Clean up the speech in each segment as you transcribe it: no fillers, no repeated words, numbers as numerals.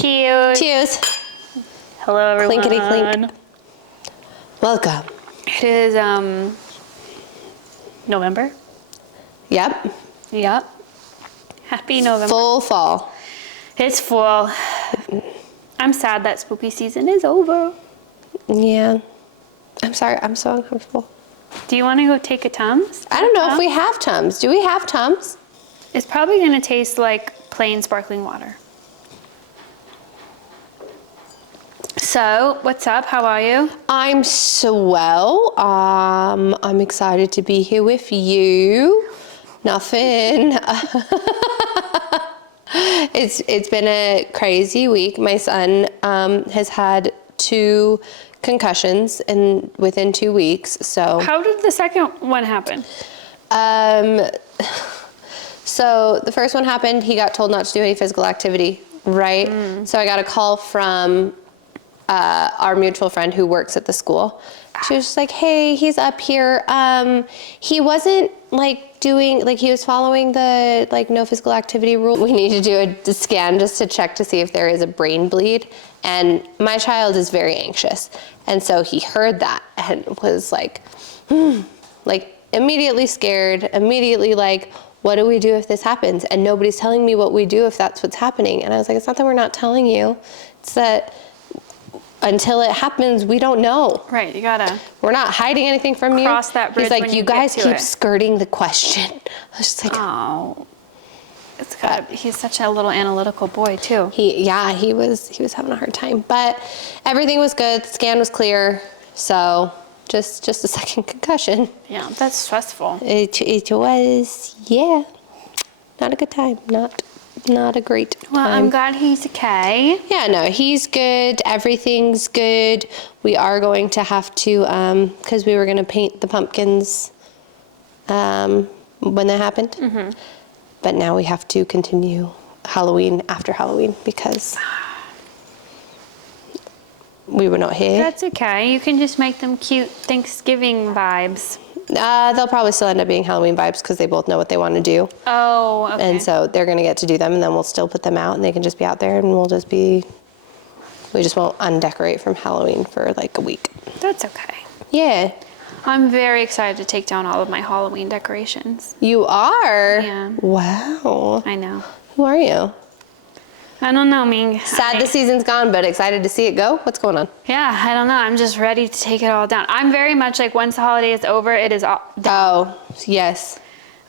Cheers. Cheers. Hello, everyone. Clinkety clink. Welcome. It is November. Yep. Yep. Happy November. Full fall. It's fall. I'm sad that spooky season is over. Yeah. I'm sorry. I'm so uncomfortable. Do you want to go take a Tums? I don't know if we have Tums. Do we have Tums? It's probably going to taste like plain sparkling water. So, what's up? How are you? I'm swell. I'm excited to be here with you. Nothing. It's been a crazy week. My son has had 2 concussions within 2 weeks. So How did the second one happen? So the first one happened, he got told not to do any physical activity, right? So I got a call from our mutual friend who works at the school. She was just like, hey, he's up here. He wasn't he was following the no physical activity rule. We need to do a scan just to check to see if there is a brain bleed. And my child is very anxious. And so he heard that and was immediately scared, immediately what do we do if this happens? And nobody's telling me what we do if that's what's happening. And I was like, it's not that we're not telling you. It's that until it happens, we don't know. Right, you gotta. We're not hiding anything from you. Cross that bridge. He's like, when you guys keep skirting the question. I was just like, oh, it's gotta be. He's such a little analytical boy too. He was having a hard time, but everything was good. The scan was clear, so just a second concussion. Yeah, that's stressful. It was, yeah, not a good time. Not a great time. Well, I'm glad he's okay. Yeah, no, he's good. Everything's good. We are going to have to, because we were going to paint the pumpkins when that happened. Mm-hmm. But now we have to continue Halloween after Halloween because we were not here. That's okay. You can just make them cute Thanksgiving vibes. They'll probably still end up being Halloween vibes because they both know what they want to do. Oh, okay. And so they're going to get to do them, and then we'll still put them out, and they can just be out there, and we just won't undecorate from Halloween for a week. That's okay. Yeah. I'm very excited to take down all of my Halloween decorations. You are? Yeah. Wow. I know. Who are you? I don't know, Ming. Sad the season's gone, but excited to see it go? What's going on? Yeah, I don't know. I'm just ready to take it all down. I'm very much once the holiday is over, it is all down. Oh, yes.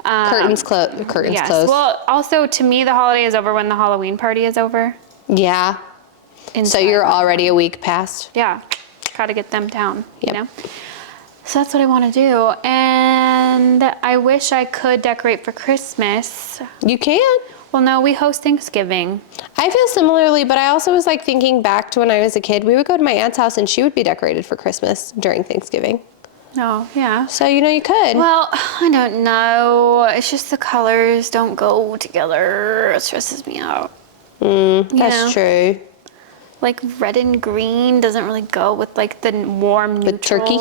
Curtains closed. Well, also to me, the holiday is over when the Halloween party is over. Yeah. So you're already a week past? Yeah. Got to get them down, Yep. you know? So that's what I want to do. And I wish I could decorate for Christmas. You can. Well, no, we host Thanksgiving. I feel similarly, but I also was thinking back to when I was a kid. We would go to my aunt's house and she would be decorated for Christmas during Thanksgiving. Oh, yeah. So, you could. Well, I don't know. It's just the colors don't go together. It stresses me out. That's true. Red and green doesn't really go with the warm neutrals. With turkey?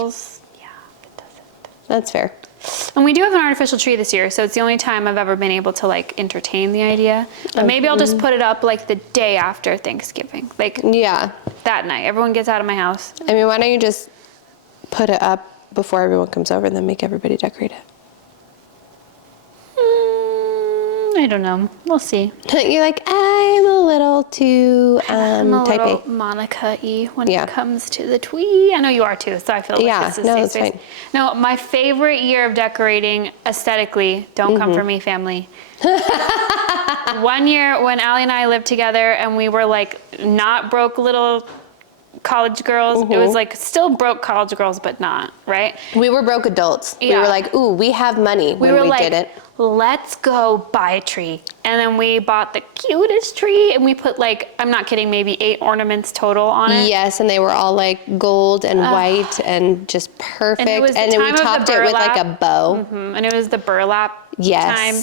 Yeah, it doesn't. That's fair. And we do have an artificial tree this year, so it's the only time I've ever been able to entertain the idea. But maybe I'll just put it up the day after Thanksgiving. Yeah. That night. Everyone gets out of my house. I mean, why don't you just put it up before everyone comes over and then make everybody decorate it? I don't know. We'll see. You're I'm a little too I'm a type little A. Monica-y when it comes to the twee. I know you are too, so I feel this is safe space. Fine. No, my favorite year of decorating aesthetically, don't come for me, family. One year when Allie and I lived together and we were not broke little college girls. It was still broke college girls, but not, right? We were broke adults. Yeah. We were ooh, we have money when we did it. Let's go buy a tree. And then we bought the cutest tree and we put I'm not kidding, maybe 8 ornaments total on it. Yes, and they were all gold and white and just perfect. And then we topped it with a bow. Mm-hmm. And it was the burlap time.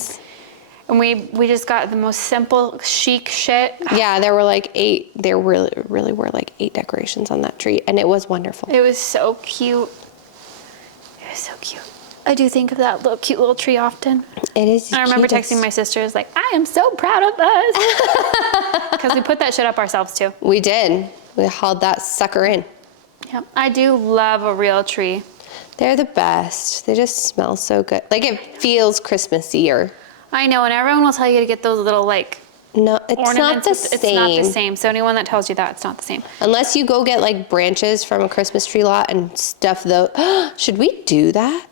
And we just got the most simple, chic shit. Yeah, there were 8, there really were 8 decorations on that tree, and it was wonderful. It was so cute. It was so cute. I do think of that little cute little tree often. It is. I remember cutest. texting my sisters like, I am so proud of us. Because we put that shit up ourselves too. We did. We hauled that sucker in. Yep. I do love a real tree. They're the best. They just smell so good. Like it feels Christmassy-er. I know, and everyone will tell you to get those little like No, it's not ornaments. the same. It's not the same. So anyone that tells you that, it's not the same. Unless you go get like branches from a Christmas tree lot and stuff those. Should we do that?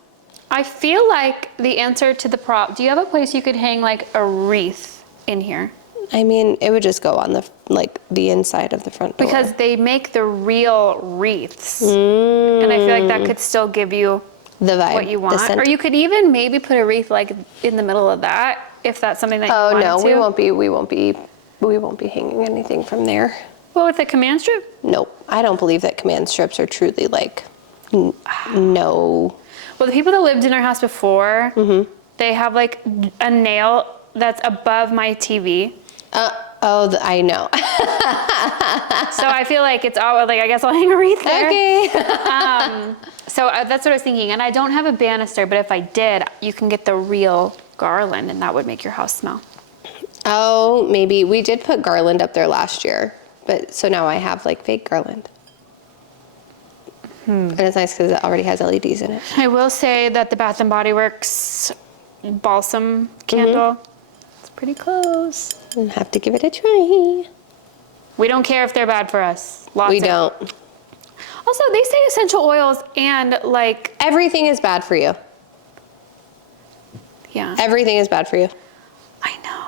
I feel like the answer to the do you have a place you could hang like a wreath in here? I mean, it would just go on the inside of the front door. Because they make the real wreaths. And I feel like that could still give you the vibe, what you the want. scent. Or you could even maybe put a wreath like in the middle of that, if that's something that you Oh wanted no, to. we won't be hanging anything from there. Well, with the command strip? Nope. I don't believe that command strips are truly like no. Well, the people that lived in our house before, they have like a nail that's above my TV. I know. So I feel like it's all like, I guess I'll hang a wreath there. Okay. So that's what I was thinking. And I don't have a banister, but if I did, you can get the real garland and that would make your house smell. Oh, maybe. We did put garland up there last year, but so now I have like fake garland. And it's nice because it already has LEDs in it. I will say that the Bath & Body Works balsam candle, it's pretty close. I'll have to give it a try. We don't care if they're bad for us. We don't. Also, they say essential oils and like, Everything is bad for you. yeah, Everything is bad for you. I know.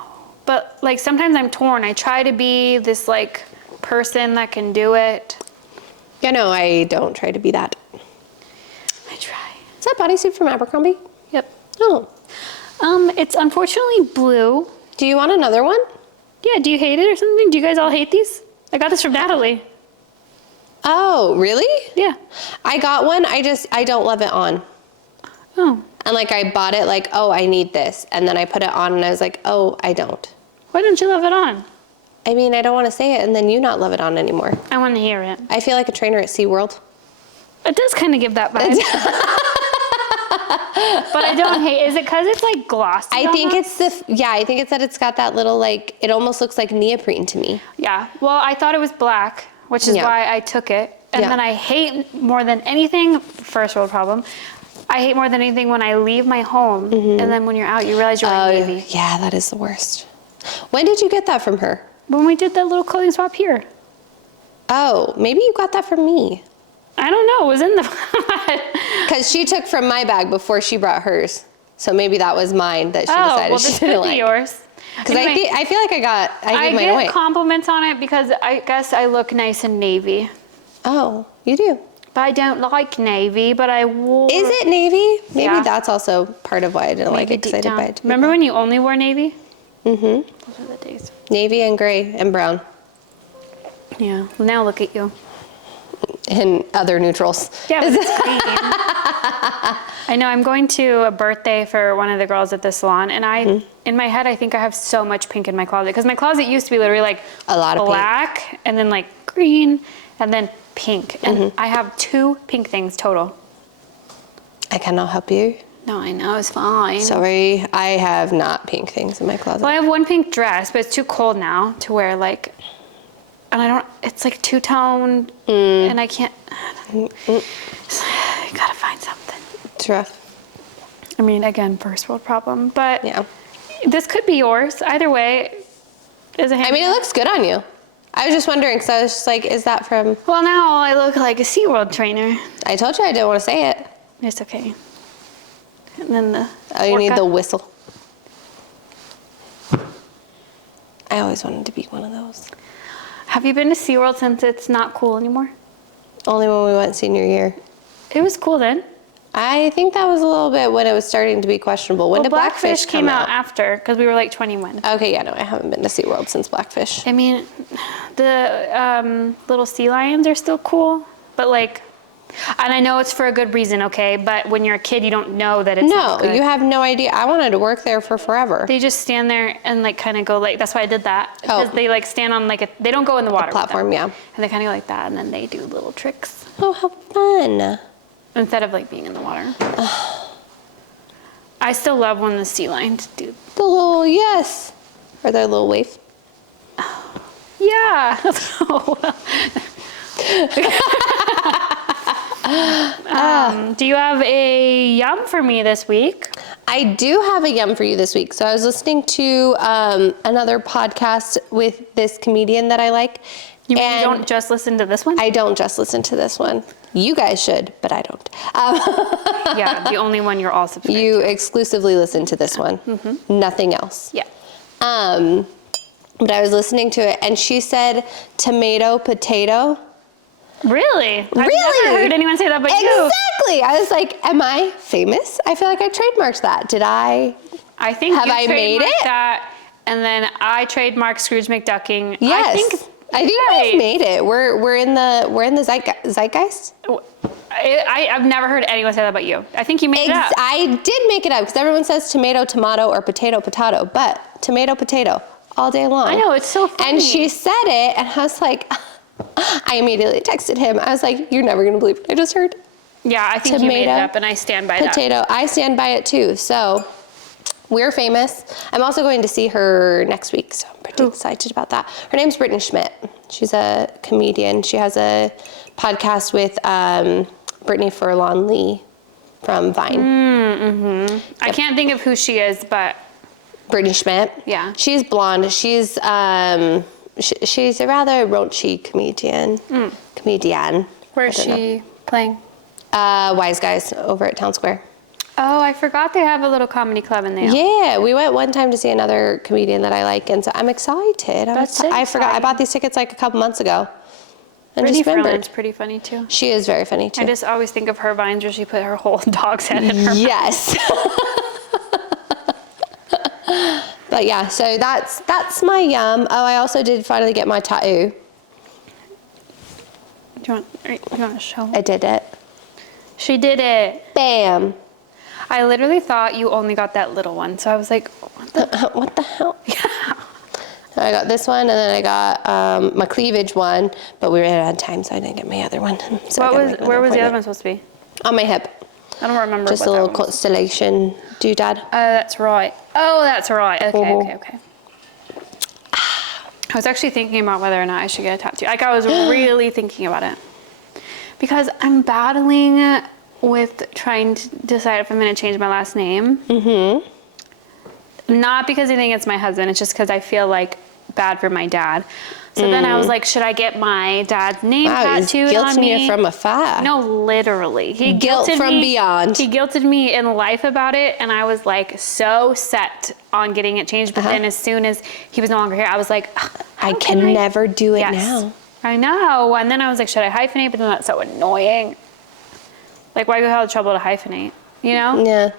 But like sometimes I'm torn. I try to be this like person that can do it. Yeah, no, I don't try to be that. I try. Is that bodysuit from Abercrombie? Yep. Oh. It's unfortunately blue. Do you want another one? Yeah, do you hate it or something? Do you guys all hate these? I got this from Natalie. Oh, really? Yeah. I got one. I don't love it on. Oh. And like I bought it like, oh, I need this. And then I put it on and I was like, oh, I don't. Why don't you love it on? I mean, I don't want to say it and then you not love it on anymore. I want to hear it. I feel like a trainer at SeaWorld. It does kind of give that vibe. But I don't hate. Is it because it's like glossy? I think almost? I think it's that it's got that little like, it almost looks like neoprene to me. Yeah. Well, I thought it was black, which is Yeah. why I took it. And Yeah. then I hate more than anything, first world problem, I hate more than anything when I leave my home and then when you're out, you realize you're wearing navy. Yeah, that is the worst. When did you get that from her? When we did that little clothing swap here. Oh, maybe you got that from me. I don't know. It was in the... Because she took from my bag before she brought hers. So maybe that was mine that she Oh, decided well, she this didn't could be like. yours. Because Anyway, I feel like I gave mine get away. compliments on it because I guess I look nice in navy. Oh, you do. But I don't like navy, but I wore... Is it navy? Maybe Yeah. that's also part of why I didn't like Maybe it because deep I didn't down. buy it. Remember when you only wore navy? Mm-hmm. Those are the days. Navy and gray and brown Yeah. Well, now look at you. and other neutrals. Yeah, but it's green. I know. I'm going to a birthday for one of the girls at the salon, and in my head, I think I have so much pink in my closet because my closet used to be literally like A lot of pink. black, and then like green, and then pink, and I have 2 pink things total. I cannot help you. No, I know, it's fine. Sorry, I have not pink things in my closet. Well, I have one pink dress, but it's too cold now to wear like, and I don't, it's like two-tone, and I can't, I gotta find something. It's rough. I mean, again, first world problem, but Yeah. this could be yours. Either way, is a I mean, it looks good on you. I was just wondering because I was just like, is that from? Well, now I look like a SeaWorld trainer. I told you I didn't want to say it. It's okay. And then the Oh, you need orca. the whistle. I always wanted to be one of those. Have you been to SeaWorld since it's not cool anymore? Only when we went senior year. It was cool then. I think that was a little bit when it was starting to be questionable. When did Blackfish came come out after because we were like 21. Okay, yeah, no, I haven't been to SeaWorld since Blackfish. I mean, the little sea lions are still cool, but like, and I know it's for a good reason, okay? But when you're a kid, you don't know that it's not No, good. you have no idea. I wanted to work there for forever. They just stand there and like kind of go like, that's why I did that. Because they like stand on like they don't go in the water. with them. Platform, yeah. And they kind of go like that, and then they do little tricks Oh, how fun. instead of like being in the water. I still love when the sea lions do. The little, yes. Or their little wave. Yeah. Do you have a yum for me this week? I do have a yum for you this week. So I was listening to another podcast with this comedian that I like. You mean you don't just listen to this one? I don't just listen to this one. You guys should, but I don't. Yeah, the only one you're all subscribed You to. exclusively listen to this one. Nothing else. Yeah. But I was listening to it, and she said tomato, potato. Really? I've Really? never heard anyone say that but you. Exactly. I was like, am I famous? I feel like I trademarked that. Did I? I think Have you I made trademarked it? that, and then I trademarked Scrooge McDucking. Yes. I think right. we've made it. We're in the zeitgeist. I've never heard anyone say that but you. I think you made it up. I did make it up because everyone says tomato, tomato, or potato, potato, but tomato, potato all day long. I know, it's so funny. And she said it, and I was like, I immediately texted him. I was like, you're never gonna believe what I just heard. Yeah, I think you made it Tomato, up, and I stand by Potato. I stand by it too. So we're famous. I'm also going to see her next week, so I'm pretty excited about that. Her name's Brittany Schmidt. She's a comedian. She has a podcast with Brittany Furlan-Lee from Vine. I can't think of who she is, but Brittany Schmidt. Yeah. She's blonde. She's she's a rather raunchy comedian. where is she playing? Wise Guys over at Town Square. Oh, I forgot they have a little comedy club in there. Yeah, we went one time to see another comedian that I like, and so I'm excited. That's I forgot. I exciting. bought these tickets like a couple months ago, and Brittany just remembered. Furlan's pretty funny too. She is very funny too. I just always think of her vines where she put her whole dog's head in her mouth. Yes. But yeah, so that's my yum. Oh, I also did finally get my tattoo. Do you want to show? I did it. She did it. Bam. I literally thought you only got that little one, so I was like, what the? What the hell? Yeah. I got this one, and then I got my cleavage one, but we ran out of time, so I didn't get my other one. So Where was the other one supposed to be? On my hip. I don't remember. Just what a little that one was. constellation doodad. Oh, that's right. Okay, okay. I was actually thinking about whether or not I should get a tattoo. Like, I was really thinking about it. Because I'm battling with trying to decide if I'm going to change my last name. Not because I think it's my husband, it's just because I feel like bad for my dad. So then I was like, should I get my dad's name tattooed on me? Guilting you from afar. No, literally. He Guilt guilted from me. beyond. He guilted me in life about it, and I was like so set on getting it changed. But then as soon as he was no longer here, I was like, I can never do it Yes. now. I know. And then I was like, should I hyphenate? But then that's so annoying. Like, why go through the trouble to hyphenate? You know? Yeah.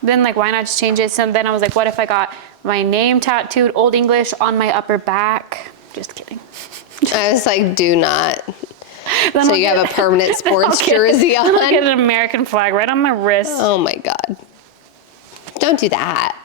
Then, like, why not just change it? So then I was like, what if I got my name tattooed, Old English, on my upper back? Just kidding. I was like, do not. Then So I'll you get- have a permanent then I'll sports get- jersey then I'll on? get an American flag right on my wrist. Oh my God. Don't do that.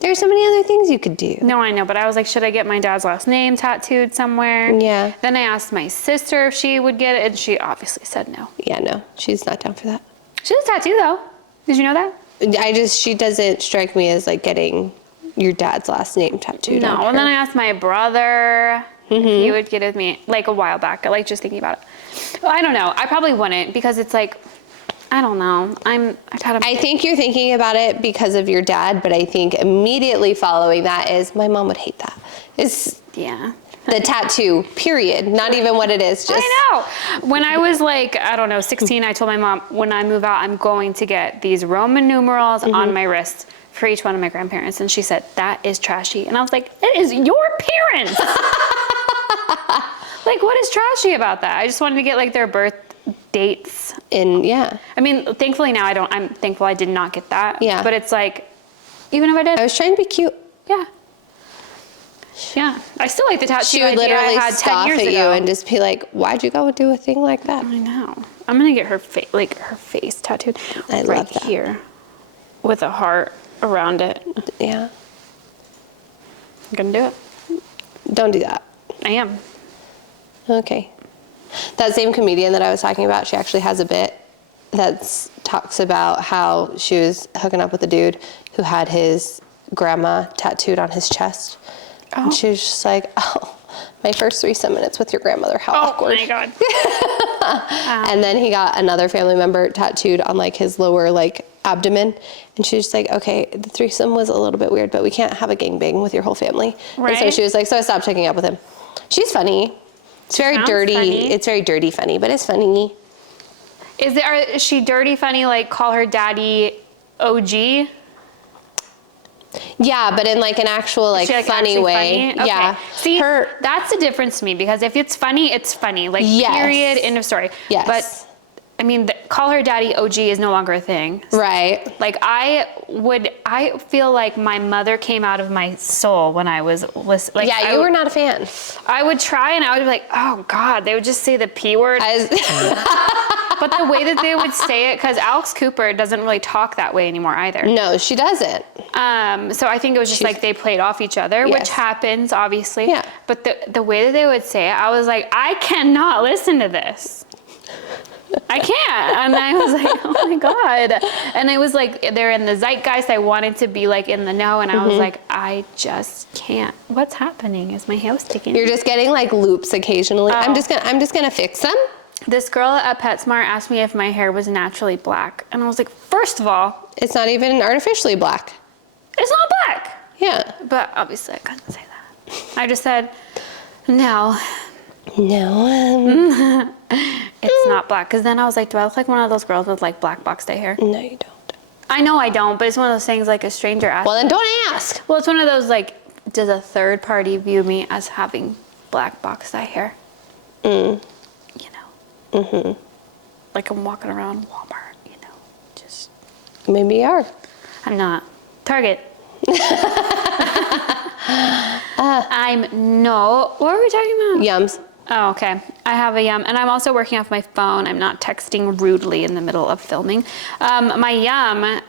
There's so many other things you could do. No, I know, but I was like, should I get my dad's last name tattooed somewhere? Yeah. Then I asked my sister if she would get it, and she obviously said no. Yeah, no, she's not down for that. She has a tattoo, though. Did you know that? She doesn't strike me as like getting your dad's last name tattooed on No. her. And then I asked my brother if he would get it with me, like a while back, like just thinking about it. Well, I don't know. I probably wouldn't because it's like, I don't know. I think you're thinking about it because of your dad, but I think immediately following that is my mom would hate that. It's yeah. the tattoo, period. Not even what it is. Just I know. When I was like, I don't know, 16, I told my mom, when I move out, I'm going to get these Roman numerals on my wrist for each one of my grandparents. And she said, that is trashy. And I was like, it is your parents. Like, what is trashy about that? I just wanted to get like their birth dates. yeah. I mean, thankfully now I'm thankful I did not get that. Yeah. But it's like, even if I did, I was trying to be cute. yeah. Yeah. I still like the tattoo She would idea I literally had 10 scoff years at ago. you and just be like, "Why'd you go do a thing like that?" I know. I'm gonna get her face tattooed I right love that. here with a heart around it. Yeah. I'm gonna do it. Don't do that. I am. Okay. That same comedian that I was talking about, she actually has a bit that talks about how she was hooking up with a dude who had his grandma tattooed on his chest. Oh. And she was just like, oh, my first threesome and it's with your grandmother. How awkward. Oh my God. And then he got another family member tattooed on like his lower like abdomen. And she was just like, okay, the threesome was a little bit weird, but we can't have a gangbang with your whole family. Right. And so she was like, so I stopped hooking up with him. She's funny. It's very dirty. Funny. It's very dirty funny, but it's funny. Is she dirty funny, like call her daddy OG? Yeah, but in like an actual like funny way. Funny? Okay. Yeah. See, that's the difference to me, because if it's funny, it's funny. Like, yes. Period, end of story. Yes. But I mean, call her daddy OG is no longer a thing. Right. Like I feel like my mother came out of my soul when I was listening. Like, yeah, you were not a fan. I would try and I would be like, oh God, they would just say the P word. But the way that they would say it, because Alex Cooper doesn't really talk that way anymore either. No, she doesn't. So I think it was just like they played off each other, yes. which happens, obviously. Yeah. But the way that they would say it, I was like, I cannot listen to this. I can't. And I was like, oh my God. And it was like, they're in the zeitgeist. I wanted to be like in the know. And I was like, I just can't. What's happening? Is my hair sticking? You're just getting like loops occasionally. Oh. I'm just gonna fix them. This girl at PetSmart asked me if my hair was naturally black. And I was like, first of all, it's not even artificially black. It's not black. Yeah. But obviously I couldn't say that. I just said, no. No. It's not black. Because then I was like, do I look like one of those girls with like black box day hair? No, you don't. I know I don't, but it's one of those things like a stranger asked. Well, then don't ask. Well, it's one of those like, does a third party view me as having black box dye hair? You know? Mm-hmm. Like I'm walking around Walmart, you know, just. Maybe you are. I'm not. Target. I'm no. What were we talking about? Yums. Oh, okay. I have a yum, and I'm also working off my phone. I'm not texting rudely in the middle of filming. My yum,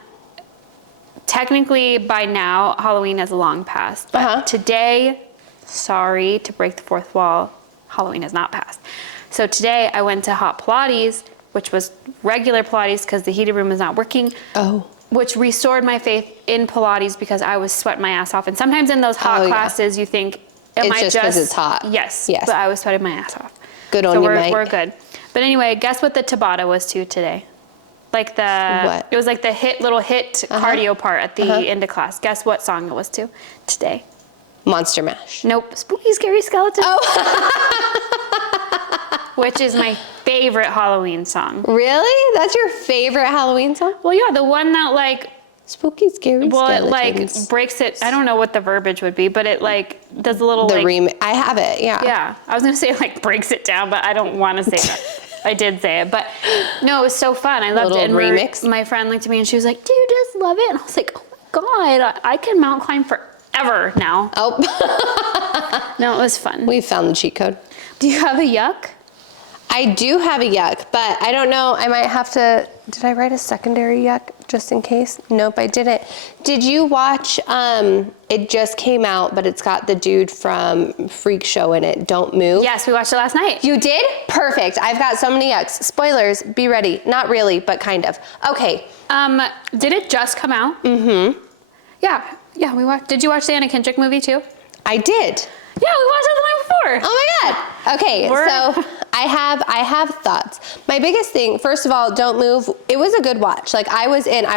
technically by now, Halloween has long passed. But today, sorry to break the fourth wall, Halloween has not passed. So today I went to hot Pilates, which was regular Pilates because the heated room was not working. Oh. Which restored my faith in Pilates because I was sweating my ass off. And sometimes in those hot classes, you think, am I just because it's hot? Yes. Yes. But I was sweating my ass off. Good on you, Mike. We're good. But anyway, guess what the Tabata was to today? Like what? It was like the little hit cardio part at the end of class. Guess what song it was to today? Monster Mash. Nope. Spooky Scary Skeleton. Oh. Which is my favorite Halloween song. Really? That's your favorite Halloween song? Well, yeah, the one that like Spooky Scary Skeletons. Well, it like breaks it. I don't know what the verbiage would be, but it like does a little I have it, yeah. Yeah, I was gonna say like breaks it down, but I don't want to say that. I did say it, but no, it was so fun. I loved it. And remix. My friend looked at me and she was like, "Do you just love it?" And I was like, "Oh my God, I can mountain climb forever now." Oh. No, it was fun. We found the cheat code. Do you have a yuck? I do have a yuck, but I don't know. I might have to. Did I write a secondary yuck just in case? Nope, I didn't. Did you watch? It just came out, but it's got the dude from Freak Show in it. Don't Move. Yes, we watched it last night. You did? Perfect. I've got so many yucks. Spoilers. Be ready. Not really, but kind of. Okay. Did it just come out? Mm-hmm. Yeah. We watched. Did you watch the Anna Kendrick movie too? I did. Yeah, we watched it the night before. Oh my God. Okay, so I have thoughts. My biggest thing, first of all, Don't Move. It was a good watch. Like I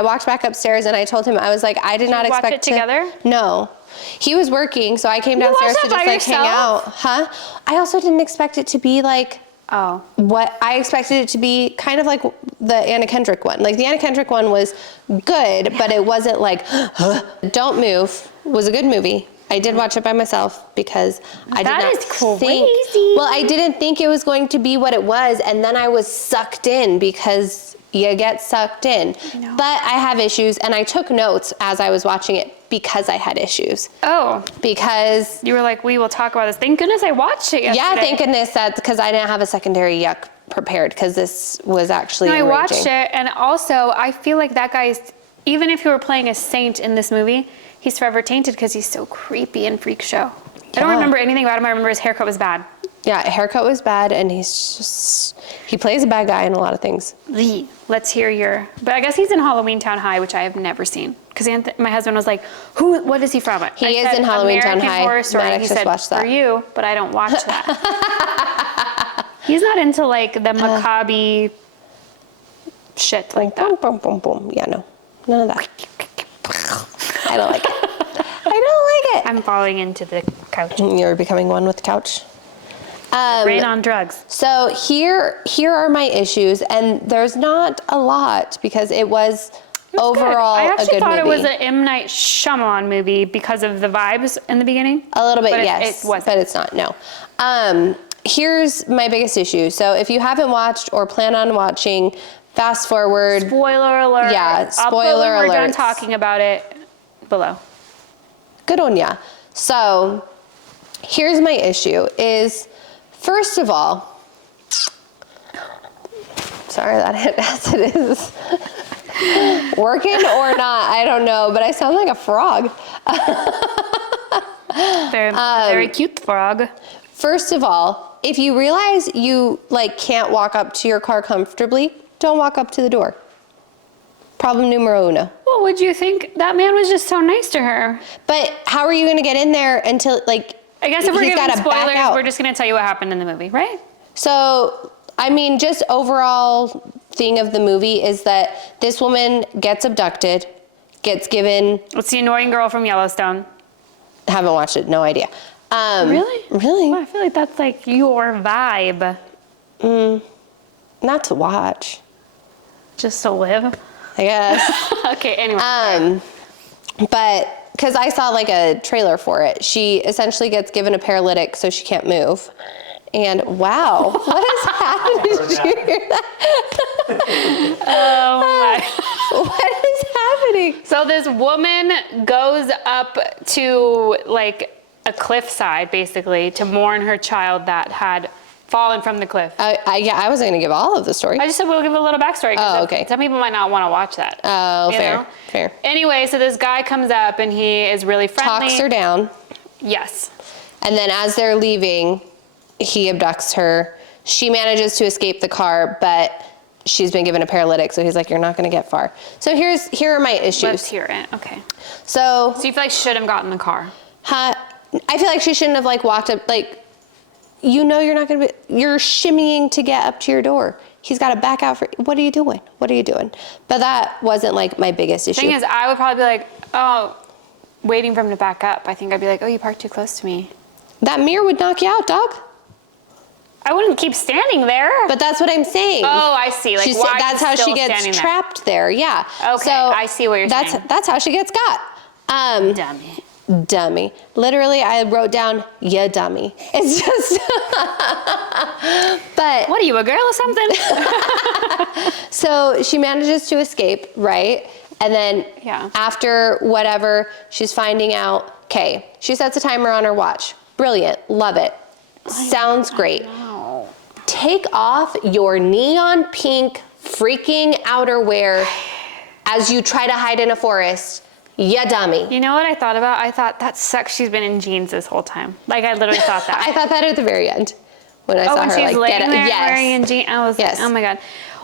walked back upstairs and I told him, I was like, I did not expect watch it together? No. He was working, so I came downstairs to just like hang out. Huh? I also didn't expect it to be like what I expected it to be, kind of like the Anna Kendrick one. Like the Anna Kendrick one was good, but it wasn't like Don't Move was a good movie. I did watch it by myself because I did not think. Well, I didn't think it was going to be what it was, and then I was sucked in because you get sucked in. But I have issues, and I took notes as I was watching it because I had issues. Oh. Because you were like, we will talk about this. Thank goodness I watched it yesterday. Yeah, thank goodness that's because I didn't have a secondary yuck prepared because this was actually enraging. I watched it, and also I feel like that guy's, even if he were playing a saint in this movie, he's forever tainted because he's so creepy in Freak Show. I don't remember anything about him. I remember his haircut was bad. Yeah, haircut was bad, and he plays a bad guy in a lot of things. Let's hear your, but I guess he's in Halloween Town High, which I have never seen. Because my husband was like, what is he from? He is in Halloween Town American High. Horror Story. Maddox He just said, watched that. for you, but I don't watch that. He's not into like the macabre shit like that. Boom, boom, boom, boom. Yeah, no. None of that. I don't like it. I don't like it. I'm falling into the couch. You're becoming one with the couch. Brain on drugs. So here are my issues, and there's not a lot because it was overall I a actually good thought movie. it was an M. Night Shyamalan movie because of the vibes in the beginning. A little bit, but yes, it wasn't. but it's not. No. Here's my biggest issue. So if you haven't watched or plan on watching, fast forward. Spoiler alert. Yeah, I'll put spoiler when we're done alerts. talking about it below. Good on ya. So here's my issue is, first of all, sorry that hit as it is. Working or not, I don't know, but I sound like a frog. Very cute frog. First of all, if you realize you like can't walk up to your car comfortably, don't walk up to the door. Problem numero uno. What would you think? That man was just so nice to her. But how are you going to get in there until like? I guess if we're he's giving gotta back spoilers, out. we're just going to tell you what happened in the movie, right? So, I mean, just overall thing of the movie is that this woman gets abducted, gets given. It's the annoying girl from Yellowstone. Haven't watched it, no idea. Really? Really? Well, I feel like that's like your vibe. Not to watch, Just to live. I guess. Okay, anyway. But because I saw like a trailer for it, she essentially gets given a paralytic so she can't move. And wow, what is happening? Did you hear that? Oh my. What is happening? So this woman goes up to like a cliffside basically to mourn her child that had fallen from the cliff. I wasn't going to give all of the story. I just said we'll give a little backstory. Oh, okay. Some people might not want to watch that. Oh, you fair, know? fair. Anyway, so this guy comes up and he is really friendly. Talks her down. Yes. And then as they're leaving, he abducts her. She manages to escape the car, but she's been given a paralytic, so he's like, you're not going to get far. So here are my issues. Let's hear it. Okay. So So you feel like she should have gotten in the car? I feel like she shouldn't have like walked up, like, you know you're not going to be, you're shimmying to get up to your door. He's got to back out for, what are you doing? What are you doing? But that wasn't like my biggest issue. Thing is, I would probably be like, oh, waiting for him to back up. I think I'd be like, oh, you parked too close to me. That mirror would knock you out, dog. I wouldn't keep standing there. But that's what I'm saying. Oh, I see. Like, why that's how she gets trapped there. Yeah. Okay, I see what you're saying. That's how she gets got. Dummy. Literally, I wrote down, yeah, dummy. It's just, but. What are you, a girl or something? So she manages to escape, right? And then after whatever, she's finding out, okay, she sets a timer on her watch. Brilliant. Love it. Sounds great. Take off your neon pink freaking outerwear as you try to hide in a forest. Yeah, dummy. You know what I thought about? I thought, that sucks, she's been in jeans this whole time. Like, I literally thought that. I thought that at the very end when I saw when her she's like laying get it. there Yes. wearing in jeans. I was like, oh my God.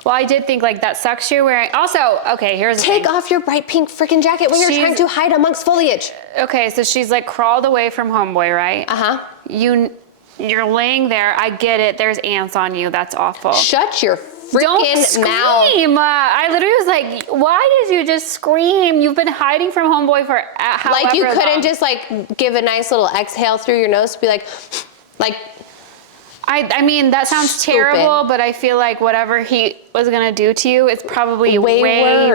Well, I did think like that sucks you're wearing. Also, okay, here's the thing. Take off your bright pink freaking jacket when you're trying to hide amongst foliage. Okay, so she's like crawled away from homeboy, right? Uh-huh. You're laying there. I get it. There's ants on you. That's awful. Shut your freaking Don't scream. mouth. I literally was like, why did you just scream? You've been hiding from homeboy for however Like you couldn't long. just like give a nice little exhale through your nose to be like. I mean, that sounds Stupid. terrible, but I feel like whatever he was going to do to you, it's probably way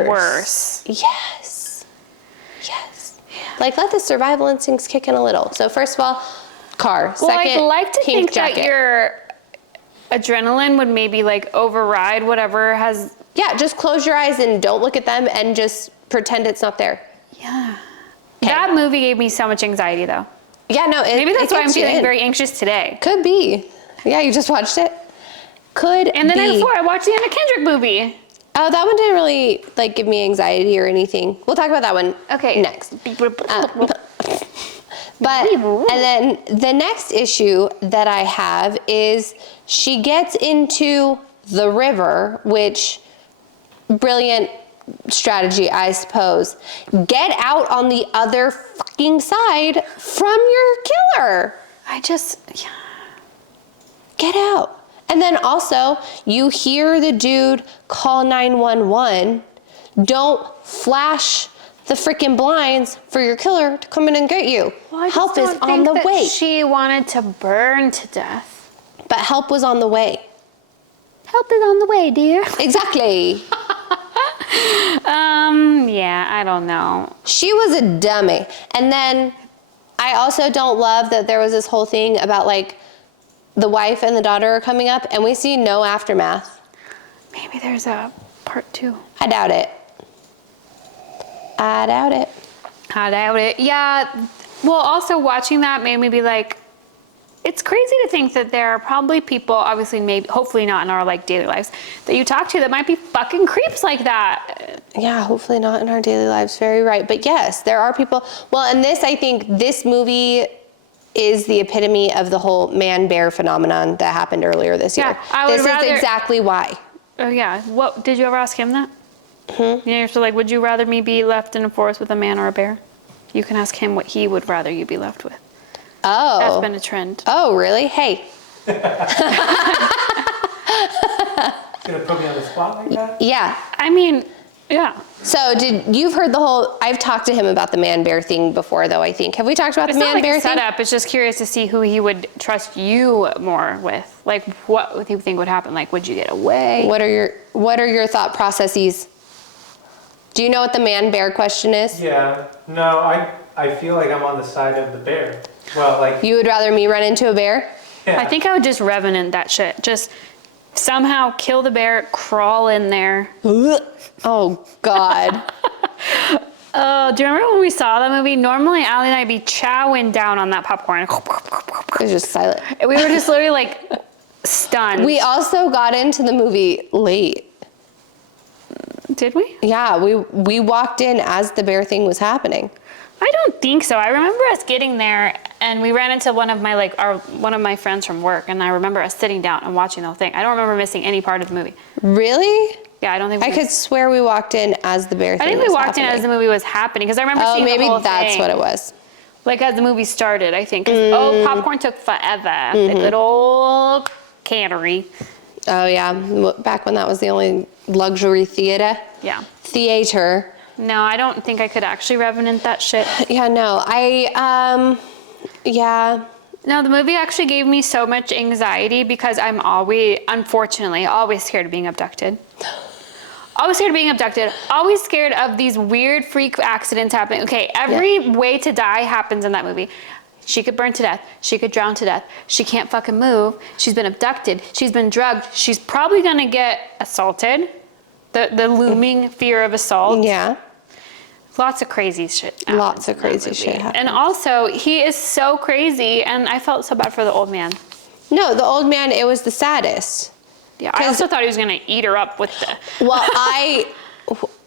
worse. Yes. Like let the survival instincts kick in a little. So first of all, car. Well, Second, I'd like to pink think jacket. that your adrenaline would maybe like override whatever has. Yeah, just close your eyes and don't look at them and just pretend it's not there. Yeah. That movie gave me so much anxiety though. Yeah, no, Maybe that's why I'm gets you feeling in. very anxious today. Could be. Yeah, you just watched it? Could And the be. night before, I watched the Anna Kendrick movie. Oh, that one didn't really like give me anxiety or anything. We'll talk about that one Okay. next. But, and then the next issue that I have is she gets into the river, which, brilliant strategy, I suppose. Get out on the other fucking side from your killer. Yeah. Get out. And then also, you hear the dude call 911. Don't flash the freaking blinds for your killer to come in and get you. Well, help is on the way. She wanted to burn to death. But help was on the way. Help is on the way, dear. Exactly. Yeah, I don't know. She was a dummy. And then I also don't love that there was this whole thing about like the wife and the daughter are coming up and we see no aftermath. Maybe there's a part 2. I doubt it. I doubt it. I doubt it. Yeah. Well, also watching that made me be like, it's crazy to think that there are probably people, obviously, maybe, hopefully not in our like daily lives, that you talk to that might be fucking creeps like that. Yeah, hopefully not in our daily lives. Very right. But yes, there are people. Well, and this, I think this movie is the epitome of the whole man-bear phenomenon that happened earlier this year. This is exactly why. Oh yeah. What, did you ever ask him that? You know, so like, would you rather me be left in a forest with a man or a bear? You can ask him what he would rather you be left with. Oh. That's been a trend. Oh, really? Hey. Gonna put me on the spot like that? Yeah. I mean, yeah. So you've heard the whole, I've talked to him about the man-bear thing before though, I think. Have we talked about the man-bear thing? It's not like a setup. It's just curious to see who he would trust you more with. Like, what would you think would happen? Like, would you get away? What are your thought processes? Do you know what the man-bear question is? Yeah. No, I feel like I'm on the side of the bear. Well, like... You would rather me run into a bear? Yeah. I think I would just revenant that shit. Just somehow kill the bear, crawl in there. Oh, God. Oh, do you remember when we saw that movie? Normally, Allie and I'd be chowing down on that popcorn. It was just silent. We were just literally like stunned. We also got into the movie late. Did we? Yeah, we walked in as the bear thing was happening. I don't think so. I remember us getting there and we ran into one of my friends from work, and I remember us sitting down and watching the whole thing. I don't remember missing any part of the movie. Really? Yeah, I don't think I could swear we walked in as the bear thing was happening. I think we walked in as the movie was happening because I remember seeing the whole thing. Oh, maybe that's what it was. Like as the movie started, I think. Popcorn took forever. The good old cannery. Oh, yeah. Back when that was the only luxury theater. Yeah. Theater. No, I don't think I could actually revenant that shit. Yeah, no. Yeah. No, the movie actually gave me so much anxiety because I'm unfortunately, always scared of being abducted. Always scared of being abducted. Always scared of these weird freak accidents happening. Okay, every way to die happens in that movie. She could burn to death. She could drown to death. She can't fucking move. She's been abducted. She's been drugged. She's probably gonna get assaulted. The looming fear of assault. Yeah. Lots of crazy shit. Lots of crazy shit happens. And also, he is so crazy, and I felt so bad for the old man. No, the old man, it was the saddest. Yeah, I also thought he was gonna eat her up with the... Well,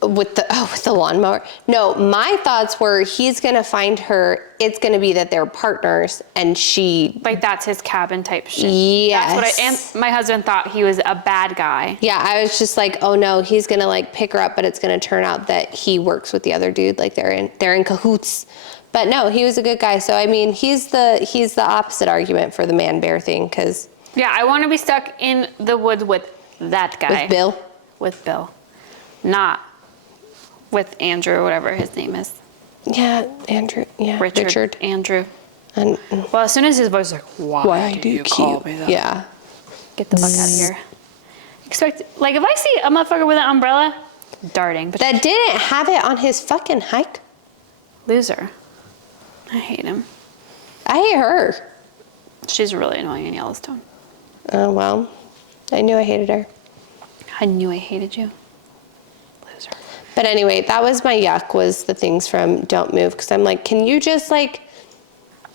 with the lawnmower. No, my thoughts were he's gonna find her, it's gonna be that they're partners, and she... Like, that's his cabin type shit. Yes. That's what and my husband thought he was a bad guy. Yeah, I was just like, oh no, he's gonna like pick her up, but it's gonna turn out that he works with the other dude, like they're in cahoots. But no, he was a good guy. So I mean, he's the opposite argument for the man-bear thing, because... Yeah, I want to be stuck in the woods with that guy. With Bill? With Bill. Not with Andrew, or whatever his name is. Yeah, Andrew. Yeah, Richard. Andrew. And well, as soon as his voice was like, why do you call me that? Yeah. Get the fuck out of here. Like, if I see a motherfucker with an umbrella, darting. But that didn't have it on his fucking hike. Loser. I hate him. I hate her. She's really annoying in Yellowstone. Oh, well. I knew I hated her. I knew I hated you. Loser. But anyway, that was my yuck, was the things from Don't Move. Because I'm like, can you just like...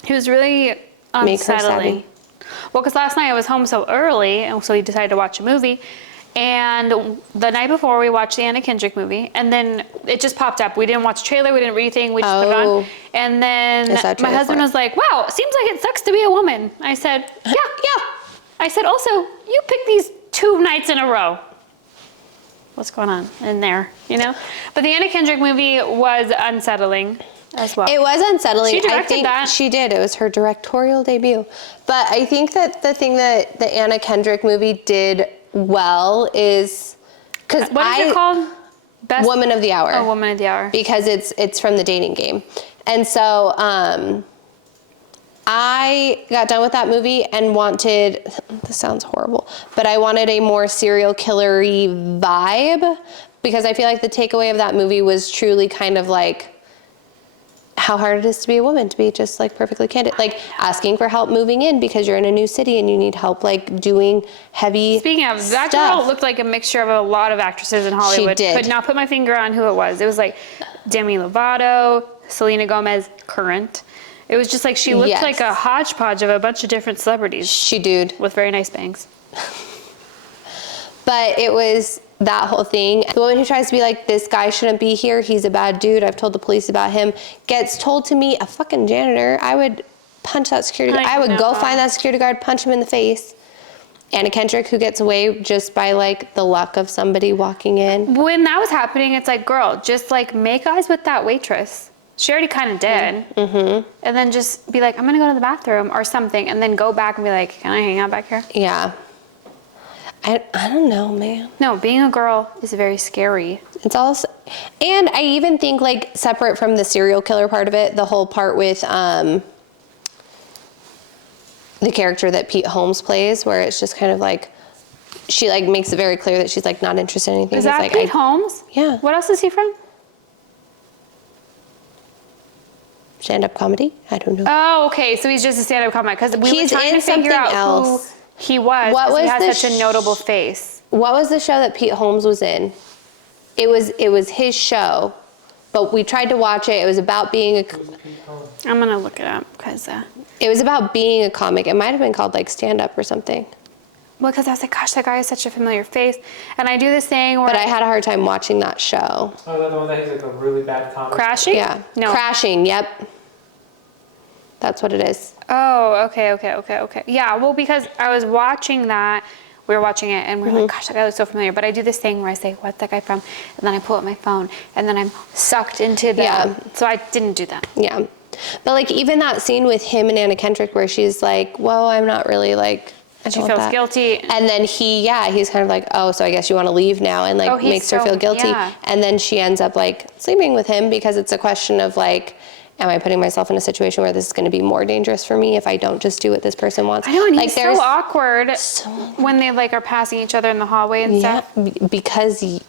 He was really unsettling. Well, because last night I was home so early, and so we decided to watch a movie. And the night before, we watched the Anna Kendrick movie, and then it just popped up. We didn't watch the trailer, we didn't read anything, we just put it on. And then my husband was like, wow, seems like it sucks to be a woman. I said, yeah. I said, also, you picked these 2 nights in a row. What's going on in there, you know? But the Anna Kendrick movie was unsettling as well. It was unsettling. She directed I think that. She did. It was her directorial debut. But I think that the thing that the Anna Kendrick movie did well is because what is it called? Best Woman of the Hour. Oh, Woman of the Hour. Because it's from The Dating Game, and so I got done with that movie and wanted. This sounds horrible, but I wanted a more serial killer-y vibe because I feel like the takeaway of that movie was truly kind of like how hard it is to be a woman, to be just like perfectly candid, like asking for help moving in because you're in a new city and you need help like doing heavy Speaking of, that stuff. girl looked like a mixture of a lot of actresses in Hollywood. She did. Could not put my finger on who it was. It was like Demi Lovato, Selena Gomez, current. It was just like she looked like a hodgepodge of a bunch of different celebrities. She did. With very nice bangs. But it was that whole thing. The woman who tries to be like, this guy shouldn't be here, he's a bad dude, I've told the police about him, gets told to me, a fucking janitor, I would punch that security guard. I would go find that security guard, punch him in the face. Anna Kendrick, who gets away just by like the luck of somebody walking in. When that was happening, it's like, girl, just like make eyes with that waitress. She already kind of did. Mm-hmm. And then just be like, I'm gonna go to the bathroom or something, and then go back and be like, can I hang out back here? Yeah. I don't know, man. No, being a girl is very scary. It's also, and I even think like separate from the serial killer part of it, the whole part with the character that Pete Holmes plays, where it's just kind of like, she like makes it very clear that she's like not interested in anything. Is that like, Pete Holmes? Yeah. What else is he from? Stand-up comedy? I don't know. Oh, okay. So he's just a stand-up comic because we were trying to figure out who he was. What was he had the such a notable face. What was the show that Pete Holmes was in? It was his show, but we tried to watch it. It was about being a. I'm gonna look it up because. It was about being a comic. It might have been called like stand-up or something. Well, because I was like, gosh, that guy has such a familiar face, and I do this thing where. But I had a hard time watching that show. Oh, is that the one that he's like a really bad comic? Crashing? Yeah. No. Crashing. Yep. That's what it is. Oh, okay. Yeah, well, because I was watching that, we were watching it, and we were like, gosh, that guy looks so familiar. But I do this thing where I say, what's that guy from? And then I pull up my phone, and then I'm sucked into the. Yeah. So I didn't do that. Yeah. But like even that scene with him and Anna Kendrick where she's like, well, I'm not really like. She feels guilty. And then he's kind of like, oh, so I guess you want to leave now, and like makes her feel guilty. Yeah. And then she ends up like sleeping with him because it's a question of like, am I putting myself in a situation where this is going to be more dangerous for me if I don't just do what this person wants? I know, and like, he's so awkward when they like are passing each other in the hallway and stuff. Because she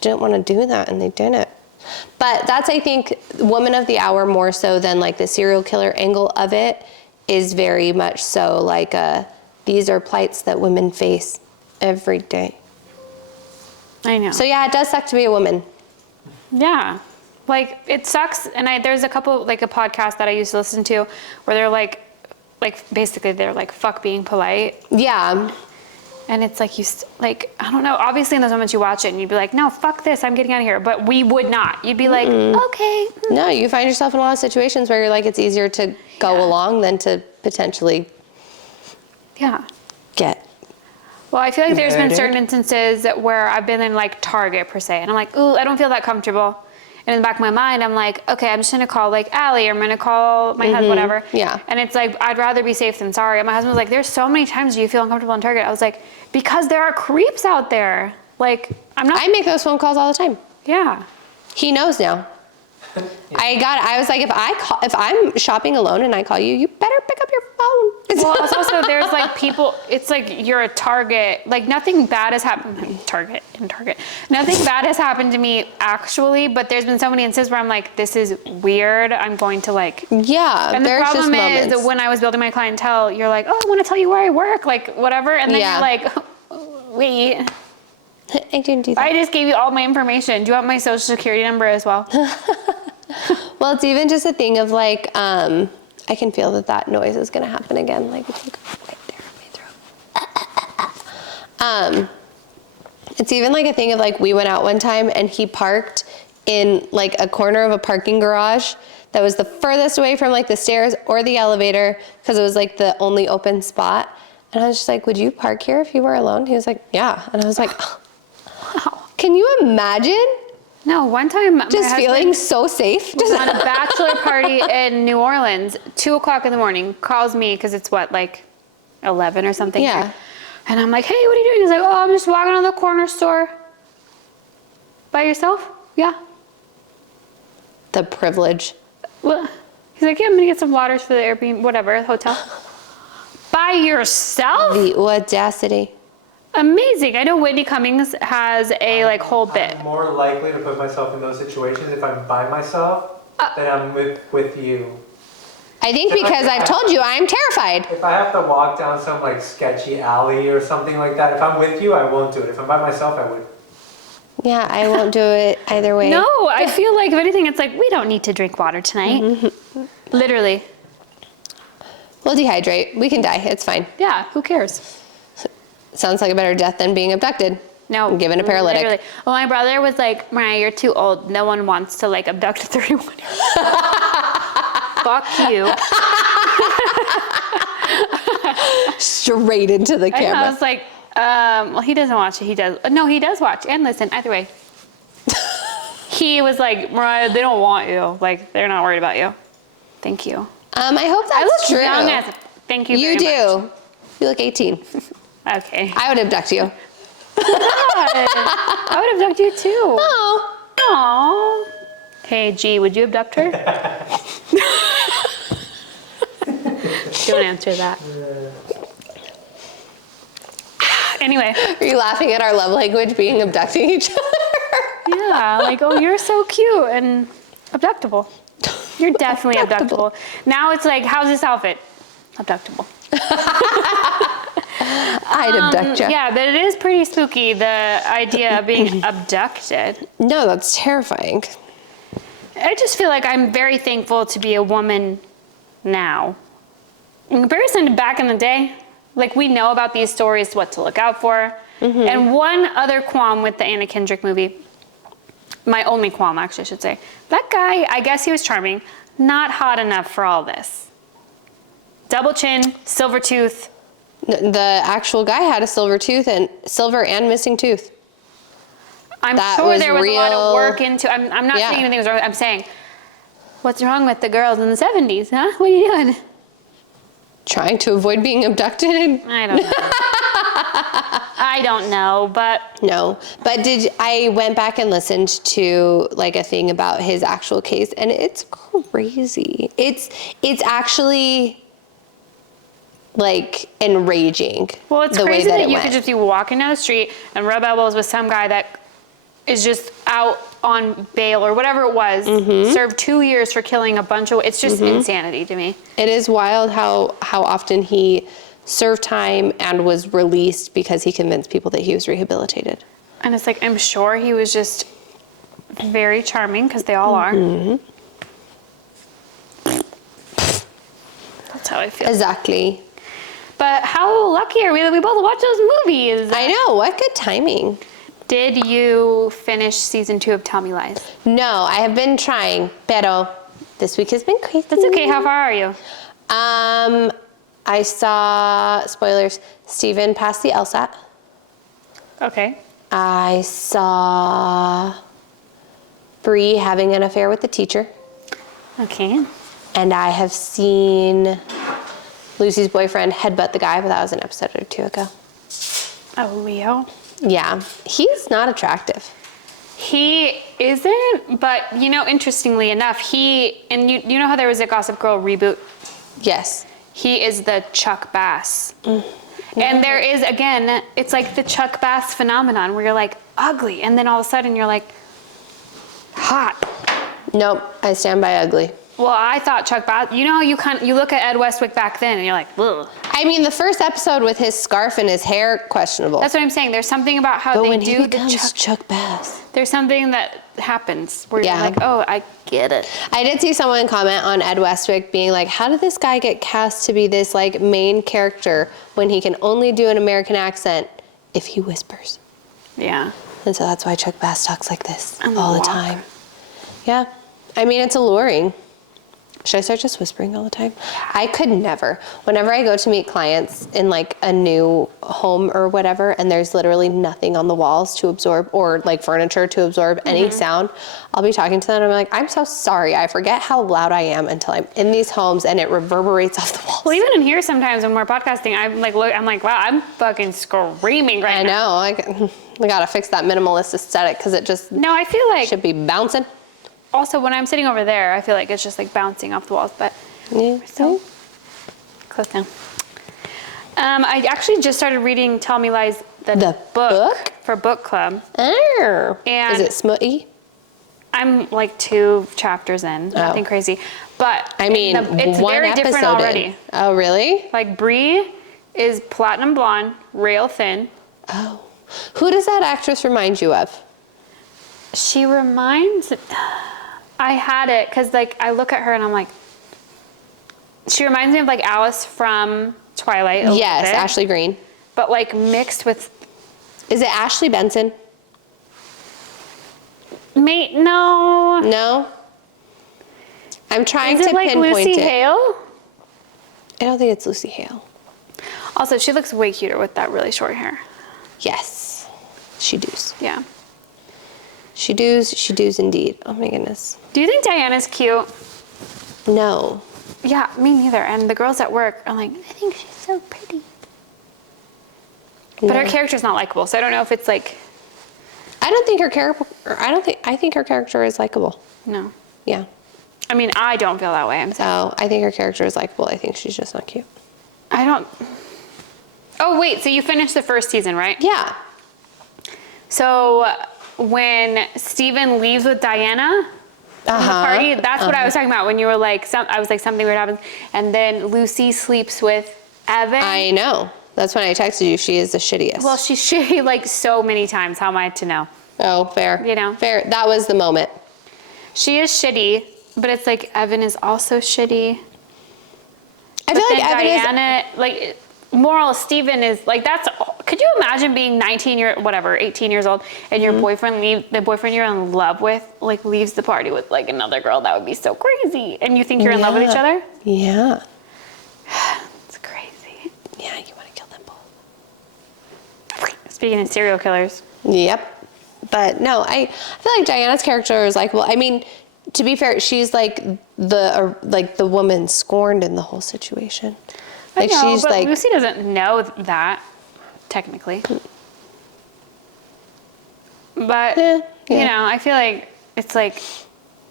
didn't want to do that, and they didn't. But that's, I think, Woman of the Hour more so than like the serial killer angle of it is very much so like these are plights that women face every day. I know. So yeah, it does suck to be a woman. Yeah. Like, it sucks, and there's a couple, like a podcast that I used to listen to where they're like basically they're like, fuck being polite. Yeah. And it's like, I don't know, obviously in those moments you watch it and you'd be like, no, fuck this, I'm getting out of here. But we would not. You'd be like, okay. No, you find yourself in a lot of situations where you're like, it's easier to go along than to potentially get. Well, I feel like there's been certain instances where I've been in like Target per se, and I'm like, ooh, I don't feel that comfortable. And in the back of my mind, I'm like, okay, I'm just gonna call like Allie, or I'm gonna call my husband, whatever. Yeah. And it's like, I'd rather be safe than sorry. And my husband was like, there's so many times you feel uncomfortable in Target. I was like, because there are creeps out there. Like, I make those phone calls all the time. Yeah. He knows now. I was like, if I'm shopping alone and I call you, you better pick up your phone. Well, it's also, there's like people, it's like you're a target, like nothing bad has happened, Target. Nothing bad has happened to me actually, but there's been so many instances where I'm like, this is weird, I'm going to like. Yeah, and the problem is that when I was building my clientele, you're like, oh, I want to tell you where I work, like whatever, and then you're like, wait. I didn't do that. I just gave you all my information. Do you want my social security number as well? Well, it's even just a thing of like, I can feel that noise is going to happen again. Like, it's like right there in my throat. It's even like a thing of like, we went out one time and he parked in like a corner of a parking garage that was the furthest away from like the stairs or the elevator because it was like the only open spot. And I was just like, would you park here if you were alone? He was like, yeah. And I was like, oh, can you imagine? No, one time Just feeling so safe. was on a bachelor party in New Orleans, 2:00 in the morning, calls me because it's what, like 11 or something. Yeah. And I'm like, hey, what are you doing? He's like, oh, I'm just walking on the corner store. By yourself? Yeah. The privilege. Well, he's like, yeah, I'm gonna get some waters for the Airbnb, whatever, hotel. By yourself? The audacity. Amazing. I know Whitney Cummings has a like whole bit. I'm more likely to put myself in those situations if I'm by myself than I'm with you. I think because I've told you I'm terrified. If I have to walk down some like sketchy alley or something like that, if I'm with you, I won't do it. If I'm by myself, I would. Yeah, I won't do it either way. No, I feel like if anything, it's like, we don't need to drink water tonight. Mm-hmm. Literally. We'll dehydrate. We can die. It's fine. Yeah, who cares? Sounds like a better death than being abducted. No. Given a paralytic. Literally. Well, my brother was like, Mariah, you're too old. No one wants to like abduct a 31-year-old. Fuck you. Straight into the And camera. I was like, well, he doesn't watch it. He does. No, he does watch and listen. Either way. He was like, Mariah, they don't want you. Like, they're not worried about you. Thank you. I hope that's I look true. young as. Thank you. You very do. much. You look 18. Okay. I would abduct you. I would abduct you too. Oh. Aww. Hey, G, would you abduct her? Don't answer that. Anyway. Are you laughing at our love language being abducting each other? Yeah, like, oh, you're so cute and abductable. You're definitely abductable. Now it's like, how's this outfit? Abductable. I'd abduct you. Yeah, but it is pretty spooky, the idea of being abducted. No, that's terrifying. I just feel like I'm very thankful to be a woman now. In comparison to back in the day, like we know about these stories, what to look out for. Mm-hmm. And one other qualm with the Anna Kendrick movie, my only qualm actually I should say, that guy, I guess he was charming, not hot enough for all this. Double chin, silver tooth. The actual guy had a silver and missing tooth. I'm That sure was there was a lot real. of work into. I'm not Yeah. saying anything was wrong. I'm saying, what's wrong with the girls in the 70s, huh? What are you doing? Trying to avoid being abducted? I don't know. I don't know, but No. But I went back and listened to like a thing about his actual case, and it's crazy. It's actually like enraging. well, it's the way crazy that it you went. could just be walking down the street and rub elbows with some guy that is just out on bail or whatever it was, served 2 years for killing a bunch of. It's just insanity to me. It is wild how often he served time and was released because he convinced people that he was rehabilitated. And it's like, I'm sure he was just very charming because they all are. That's how I feel. Exactly. But how lucky are we that we both watch those movies? I know, what good timing. Did you finish season 2 of Tell Me Lies? No, I have been trying, pero this week has been crazy. That's okay. How far are you? I saw, spoilers, Steven passed the LSAT. Okay. I saw Bree having an affair with the teacher. Okay. And I have seen Lucy's boyfriend headbutt the guy, but that was an episode or 2 ago. Oh, Leo. Yeah, he's not attractive. He isn't, but you know, interestingly enough, and you know how there was a Gossip Girl reboot? Yes. He is the Chuck Bass. And there is, again, it's like the Chuck Bass phenomenon where you're like ugly, and then all of a sudden you're like hot. Nope, I stand by ugly. Well, I thought Chuck Bass, you know, you look at Ed Westwick back then and you're like, ugh. I mean, the first episode with his scarf and his hair, questionable. That's what I'm saying. There's something about how but they when do he the becomes Chuck Bass. There's something that happens where Yeah. you're like, oh, I get it. I did see someone comment on Ed Westwick being like, how did this guy get cast to be this like main character when he can only do an American accent if he whispers? Yeah. And so that's why I chuck bass talks like this And all the walk. time. Yeah. I mean, it's alluring. Should I start just whispering all the time? I could never. Whenever I go to meet clients in like a new home or whatever, and there's literally nothing on the walls to absorb, or like furniture to absorb any sound, I'll be talking to them and I'm like, I'm so sorry. I forget how loud I am until I'm in these homes and it reverberates off the walls. Well, even in here sometimes when we're podcasting, I'm like, wow, I'm fucking screaming right now. I know. I gotta fix that minimalist aesthetic because it just No, I feel like should be bouncing. also when I'm sitting over there, I feel like it's just like bouncing off the walls, but Yeah. so close now. I actually just started reading Tell Me Lies, the book for book club. Oh. And Is it smutty? I'm like 2 chapters in, nothing crazy. But I mean, it's one very episode different already. in. Oh, really? Like Brie is platinum blonde, rail thin. Oh. Who does that actress remind you of? She reminds, I had it because like I look at her and I'm like, she reminds me of like Alice from Twilight. A Yes, little bit, Ashley Greene. but like mixed with, Is it Ashley Benson? mate, no. No? I'm trying Is to it like pinpoint Lucy it. Hale? I don't think it's Lucy Hale. Also, she looks way cuter with that really short hair. Yes. She does. Yeah. She does indeed. Oh my goodness. Do you think Diana's cute? No. Yeah, me neither. And the girls at work are like, I think she's so pretty. But her No. character's not likable, so I don't know if it's like, I don't think her character, I think her character is likable. no. Yeah. I mean, I don't feel that way. I'm sorry. Oh, I think her character is likable. I think she's just not cute. I don't. Oh, wait, so you finished the first season, right? Yeah. So when Steven leaves with Diana from the party, that's what I was talking about when you were like, I was like, something weird happens. And then Lucy sleeps with Evan. I know. That's when I texted you. She is the shittiest. Well, she's shitty like so many times. How am I to know? Oh, fair. You know. Fair. That was the moment. She is shitty, but it's like Evan is also shitty. I feel Then like Evan is. Diana, like, moral Steven is like, that's, could you imagine being 18 years old and your boyfriend the boyfriend you're in love with, like leaves the party with like another girl? That would be so crazy. And you think you're in love with each other? Yeah. It's crazy. Yeah, you want to kill them both. Speaking of serial killers. Yep. But no, I feel like Diana's character is likable. I mean, to be fair, she's like the woman scorned in the whole situation. Like I know, she's but like Lucy doesn't know that, technically. But, yeah. you know, I feel like it's like,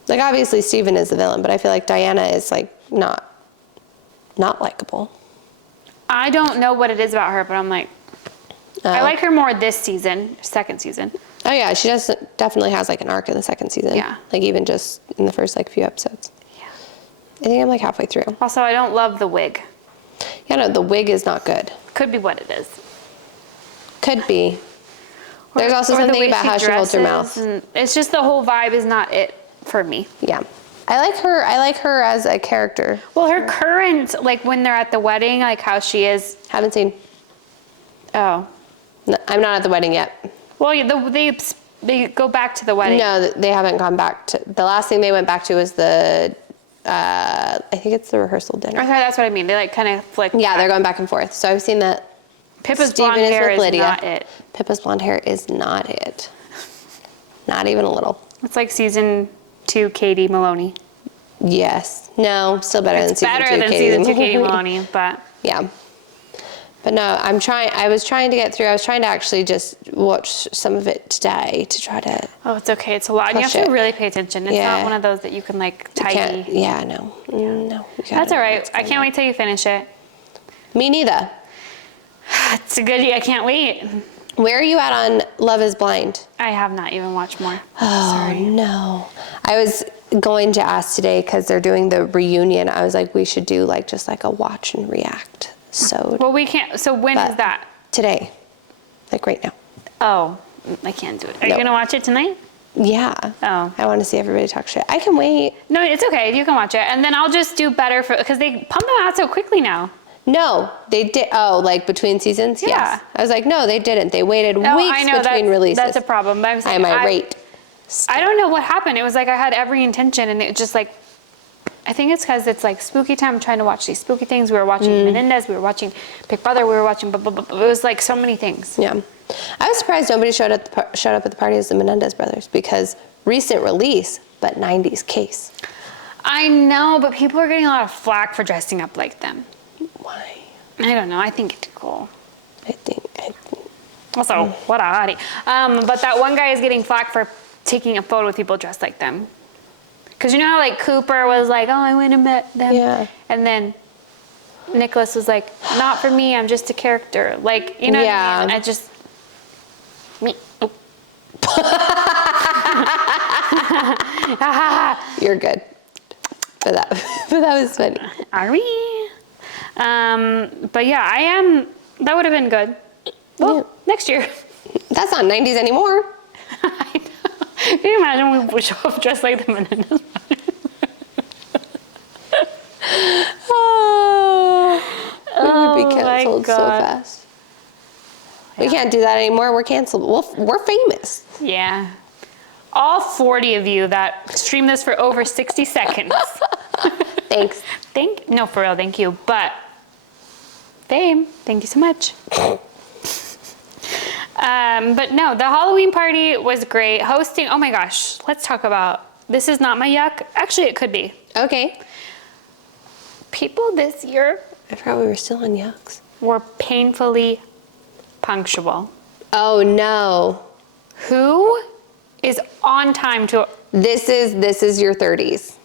obviously Steven is the villain, but I feel like Diana is like not likable. I don't know what it is about her, but I'm like, I like her more this season, second season. Oh yeah, she definitely has like an arc in the second season. Yeah. Like even just in the first like few episodes. Yeah. I think I'm like halfway through. Also, I don't love the wig. Yeah, no, the wig is not good. Could be what it is. Could be. There's also Or the something way about how she holds her mouth. dresses, and it's just the whole vibe is not it for me. Yeah. I like her as a character. Well, her current, like when they're at the wedding, like how she is. Haven't seen. Oh. No, I'm not at the wedding yet. Well, yeah, they go back to the wedding. No, they haven't gone back to. The last thing they went back to was the. I think it's the rehearsal dinner. Okay, that's what I mean. They like kind of flick. Yeah, back. they're going back and forth. So I've seen that. Pippa's Steven blonde hair with is Lydia. not it. Pippa's blonde hair is not it. Not even a little. It's like season 2 Katie Maloney. Yes. No, still better than It's season 2 better than Katie. season 2 Katie Maloney, but Yeah. But no, I was trying to get through. I was trying to actually just watch some of it today to try to. oh, it's okay. It's a lot. And you have Push to it. really pay attention. It's Yeah. not one of those that you can like You tidy. can't, yeah, no. No. You gotta That's all know right. what's I going can't wait till you finish it. on. Me neither. It's a goodie. I can't wait. Where are you at on Love is Blind? I have not even watched more. Oh, Sorry. no. I was going to ask today because they're doing the reunion. I was like, we should do like just like a watch and react. So Well, we can't. So when is that? today, like right now. Oh, I can't do it. Are you No. going to watch it tonight? Yeah. Oh. I want to see everybody talk shit. I can wait. No, it's okay. You can watch it. And then I'll just do better because they pump them out so quickly now. No, they did. Oh, like between seasons? Yeah. Yes. I was like, no, they didn't. They waited No, weeks I know between releases. that's a problem. But I'm saying I'm irate. I don't know what happened. It was like I had every intention, and it just like, I think it's because it's like spooky time. I'm trying to watch these spooky things. We were watching Menendez. We were watching Big Brother. We were watching. Blah, blah, blah. It was like so many things. Yeah. I was surprised nobody showed up at the party as the Menendez brothers because recent release, but 90s case. I know, but people are getting a lot of flack for dressing up like them. Why? I don't know. I think it's cool. I think. Also, what a hottie. But that one guy is getting flack for taking a photo with people dressed like them. Because you know how like Cooper was like, oh, I went and met them. Yeah. And then Nicholas was like, not for me, I'm just a character. Like, you know what I mean? I just, me. Oh. You're good. But that was funny. Are we? But yeah, I am, that would have been good. Well, next year. That's not 90s anymore. I know. Can you imagine we show up dressed like the Menendez? We would be canceled so fast. We can't do that anymore. We're canceled. We're famous. Yeah. All 40 of you that stream this for over 60 seconds. Thanks. No, for real, thank you. But fame, thank you so much. But no, the Halloween party was great. Hosting, oh my gosh, let's talk about, this is not my yuck. Actually, it could be. Okay. People this year I forgot we were still on yucks. were painfully punctual. Oh no. Who is on time to... This is your 30s.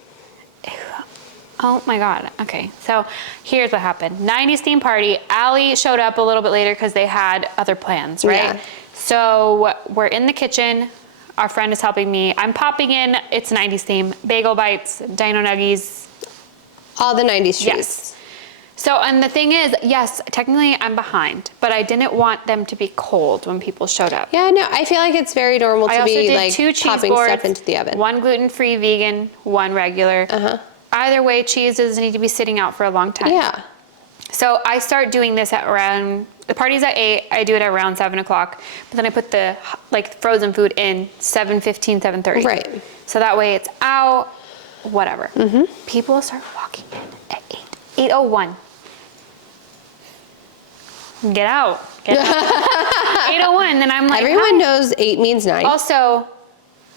Oh my God. Okay. So here's what happened. 90s theme party. Allie showed up a little bit later because they had other plans, right? Yeah. So we're in the kitchen. Our friend is helping me. I'm popping in. It's 90s theme. Bagel bites, dino nuggies. All the 90s trees. Yes. So, and the thing is, yes, technically I'm behind, but I didn't want them to be cold when people showed up. Yeah, no, I feel like it's very normal I to also be did like 2 cheese popping boards, stuff into the oven. 1 gluten-free vegan, 1 regular. Either way, cheese doesn't need to be sitting out for a long time. Yeah. So I start doing this at around, the party's at 8, I do it at around 7 o'clock, but then I put the like frozen food in 7:15, 7:30. Right. So that way it's out, whatever. People start walking in at 8:01. Get out. 8:01, then I'm like, Everyone hi. knows 8 means 9. Also,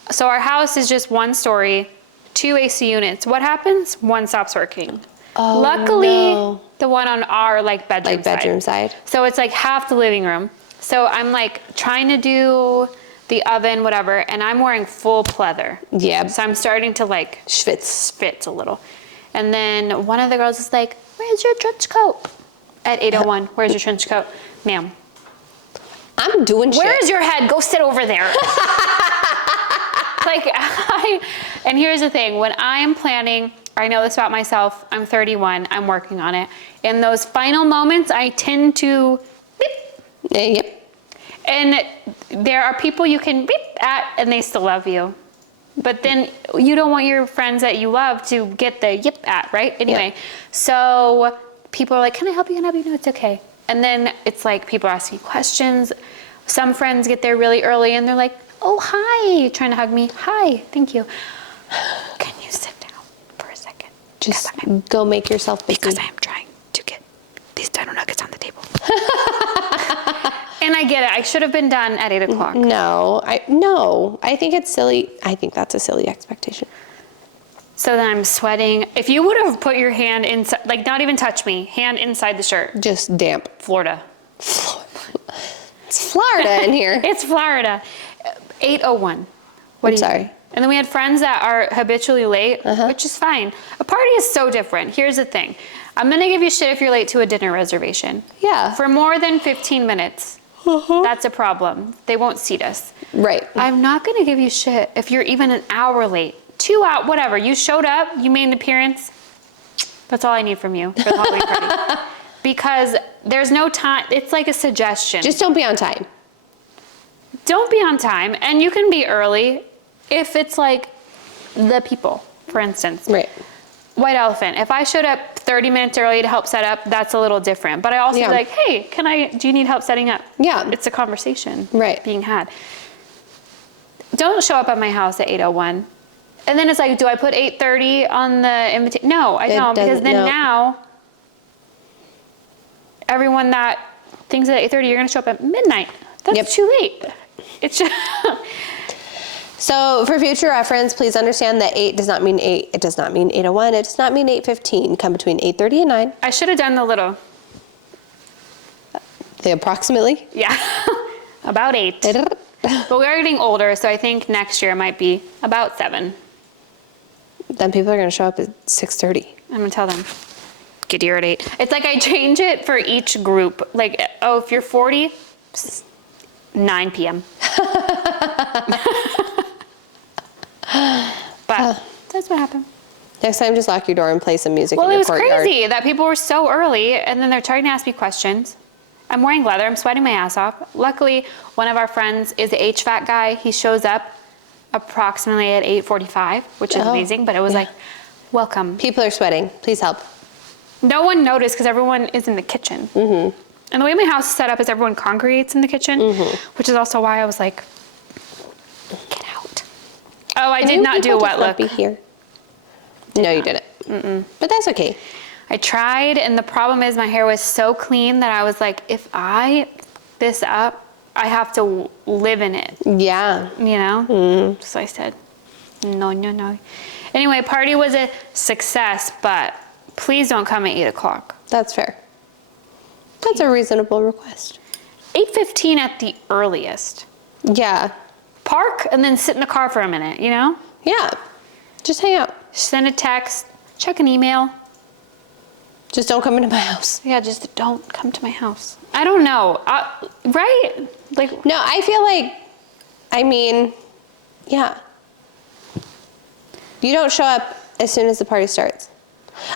so our house is just 1 story, 2 AC units. What happens? 1 stops working. Oh, Luckily, no. the one on our like bedroom side. So it's like half the living room. So I'm like trying to do the oven, whatever, and I'm wearing full pleather. Yeah. So I'm starting to like Schwitz a little. And then one of the girls is like, where's your trench coat? At 8:01, where's your trench coat? Ma'am. I'm doing shit. Where's your head? Go sit over there. Like, and here's the thing, when I'm planning, I know this about myself, I'm 31, I'm working on it. In those final moments, I tend to beep. Yep. And there are people you can beep at and they still love you. But then you don't want your friends that you love to get the yip at, right? Anyway, so people are like, can I help you? Can I help you? No, it's okay. And then it's like people ask me questions. Some friends get there really early and they're like, oh, hi, trying to hug me. Hi, thank you. Can you sit down for a second? Just go make yourself busy. Because I am trying to get these dino nuggets on the table. And I get it. I should have been done at 8 o'clock. No, I think it's silly. I think that's a silly expectation. So then I'm sweating. If you would have put your hand inside, like not even touch me, hand inside the shirt. Just damp. Florida. It's Florida in here. It's Florida. 8:01. Sorry. And then we had friends that are habitually late, which is fine. A party is so different. Here's the thing. I'm gonna give you shit if you're late to a dinner reservation. Yeah. For more than 15 minutes, that's a problem. They won't seat us. Right. I'm not gonna give you shit if you're even an hour late. 2 hours, whatever. You showed up, you made an appearance. That's all I need from you for the Halloween party. Because there's no time, it's like a suggestion. Just don't be on time. Don't be on time, and you can be early if it's like the people, for instance. Right. white elephant. If I showed up 30 minutes early to help set up, that's a little different. But I also be like, hey, do you need help setting up? Yeah. It's a conversation being had. Don't show up at my house at 8:01. And then it's like, do I put 8:30 on the invitation? No, I don't, because then now everyone that thinks at 8:30 you're going to show up at midnight. That's too late. It's just So for future reference, please understand that 8 does not mean 8. It does not mean 8:01. It does not mean 8:15. Come between 8:30 and 9. I should have done the little. The approximately? Yeah, about 8. But we are getting older, so I think next year might be about 7. Then people are going to show up at 6:30. I'm going to tell them, get here at 8. It's like I change it for each group. Like, oh, if you're 40, 9 p.m. But that's what happened. Next time, just lock your door and play some music Well, in it your was courtyard. crazy that people were so early, and then they're trying to ask me questions. I'm wearing leather. I'm sweating my ass off. Luckily, one of our friends is the HVAC guy. He shows up approximately at 8:45, which is amazing. But it was like, welcome. People are sweating. Please help. No one noticed because everyone is in the kitchen. Mm-hmm. And the way my house is set up is everyone congregates in the kitchen, which is also why I was like, get out. Oh, I did not do a wet look. Be here. No, you didn't. But that's okay. I tried, and the problem is my hair was so clean that I was like, if I this up, I have to live in it. Yeah. You know? So I said, no. Anyway, party was a success, but please don't come at 8 o'clock. That's fair. That's a reasonable request. 8:15 at the earliest. Yeah. Park and then sit in the car for a minute, you know? Yeah. Just hang out. Send a text, check an email. Just don't come into my house. Yeah, just don't come to my house. I don't know. Right? Like, No, I feel like, I mean, yeah. You don't show up as soon as the party starts.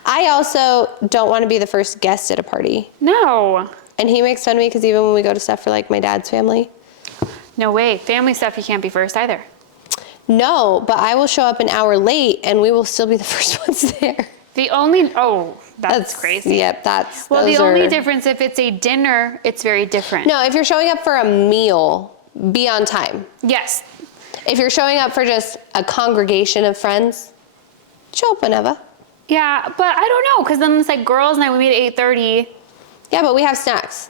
I also don't want to be the first guest at a party. no. And he makes fun of me because even when we go to stuff for like my dad's family. No way. Family stuff, you can't be first either. No, but I will show up an hour late and we will still be the first ones there. That's crazy. Yep, Well, the only difference, if it's a dinner, it's very different. No, if you're showing up for a meal, be on time. Yes. If you're showing up for just a congregation of friends, show up whenever. Yeah, but I don't know, because then it's like girls' night, we meet at 8:30. Yeah, but we have snacks.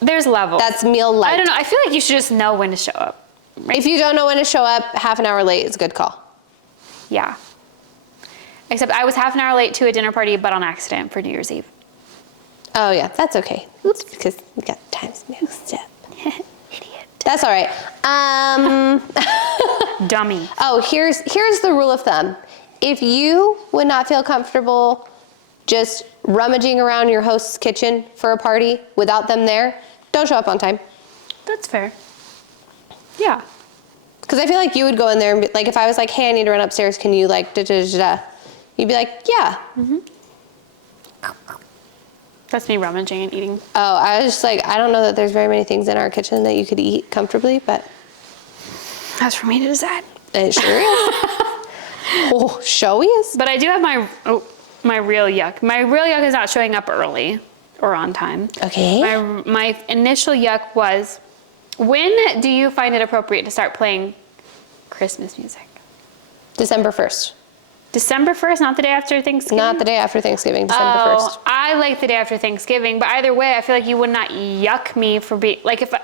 There's levels. That's meal light. I don't know. I feel like you should just know when to show up. Right? If you don't know when to show up, half an hour late is a good call. Yeah. Except I was half an hour late to a dinner party, but on accident for New Year's Eve. Oh yeah, that's okay. Oops, because we got times mixed up. Idiot. That's all right. Dummy. Oh, here's the rule of thumb. If you would not feel comfortable just rummaging around your host's kitchen for a party without them there, don't show up on time. That's fair. Yeah. Because I feel like you would go in there and be, like, if I was like, hey, I need to run upstairs, can you like, da-da-da-da? You'd be like, yeah. Mm-hmm. That's me rummaging and eating. Oh, I was just like, I don't know that there's very many things in our kitchen that you could eat comfortably, but. That's for me to decide. It sure is. Oh, showy is. But I do have my real yuck. My real yuck is not showing up early or on time. Okay. My initial yuck was, when do you find it appropriate to start playing Christmas music? December 1st. December 1st, not the day after Thanksgiving? Not the day after Thanksgiving, December 1st. I like the day after Thanksgiving, but either way, I feel like you would not yuck me for being, like if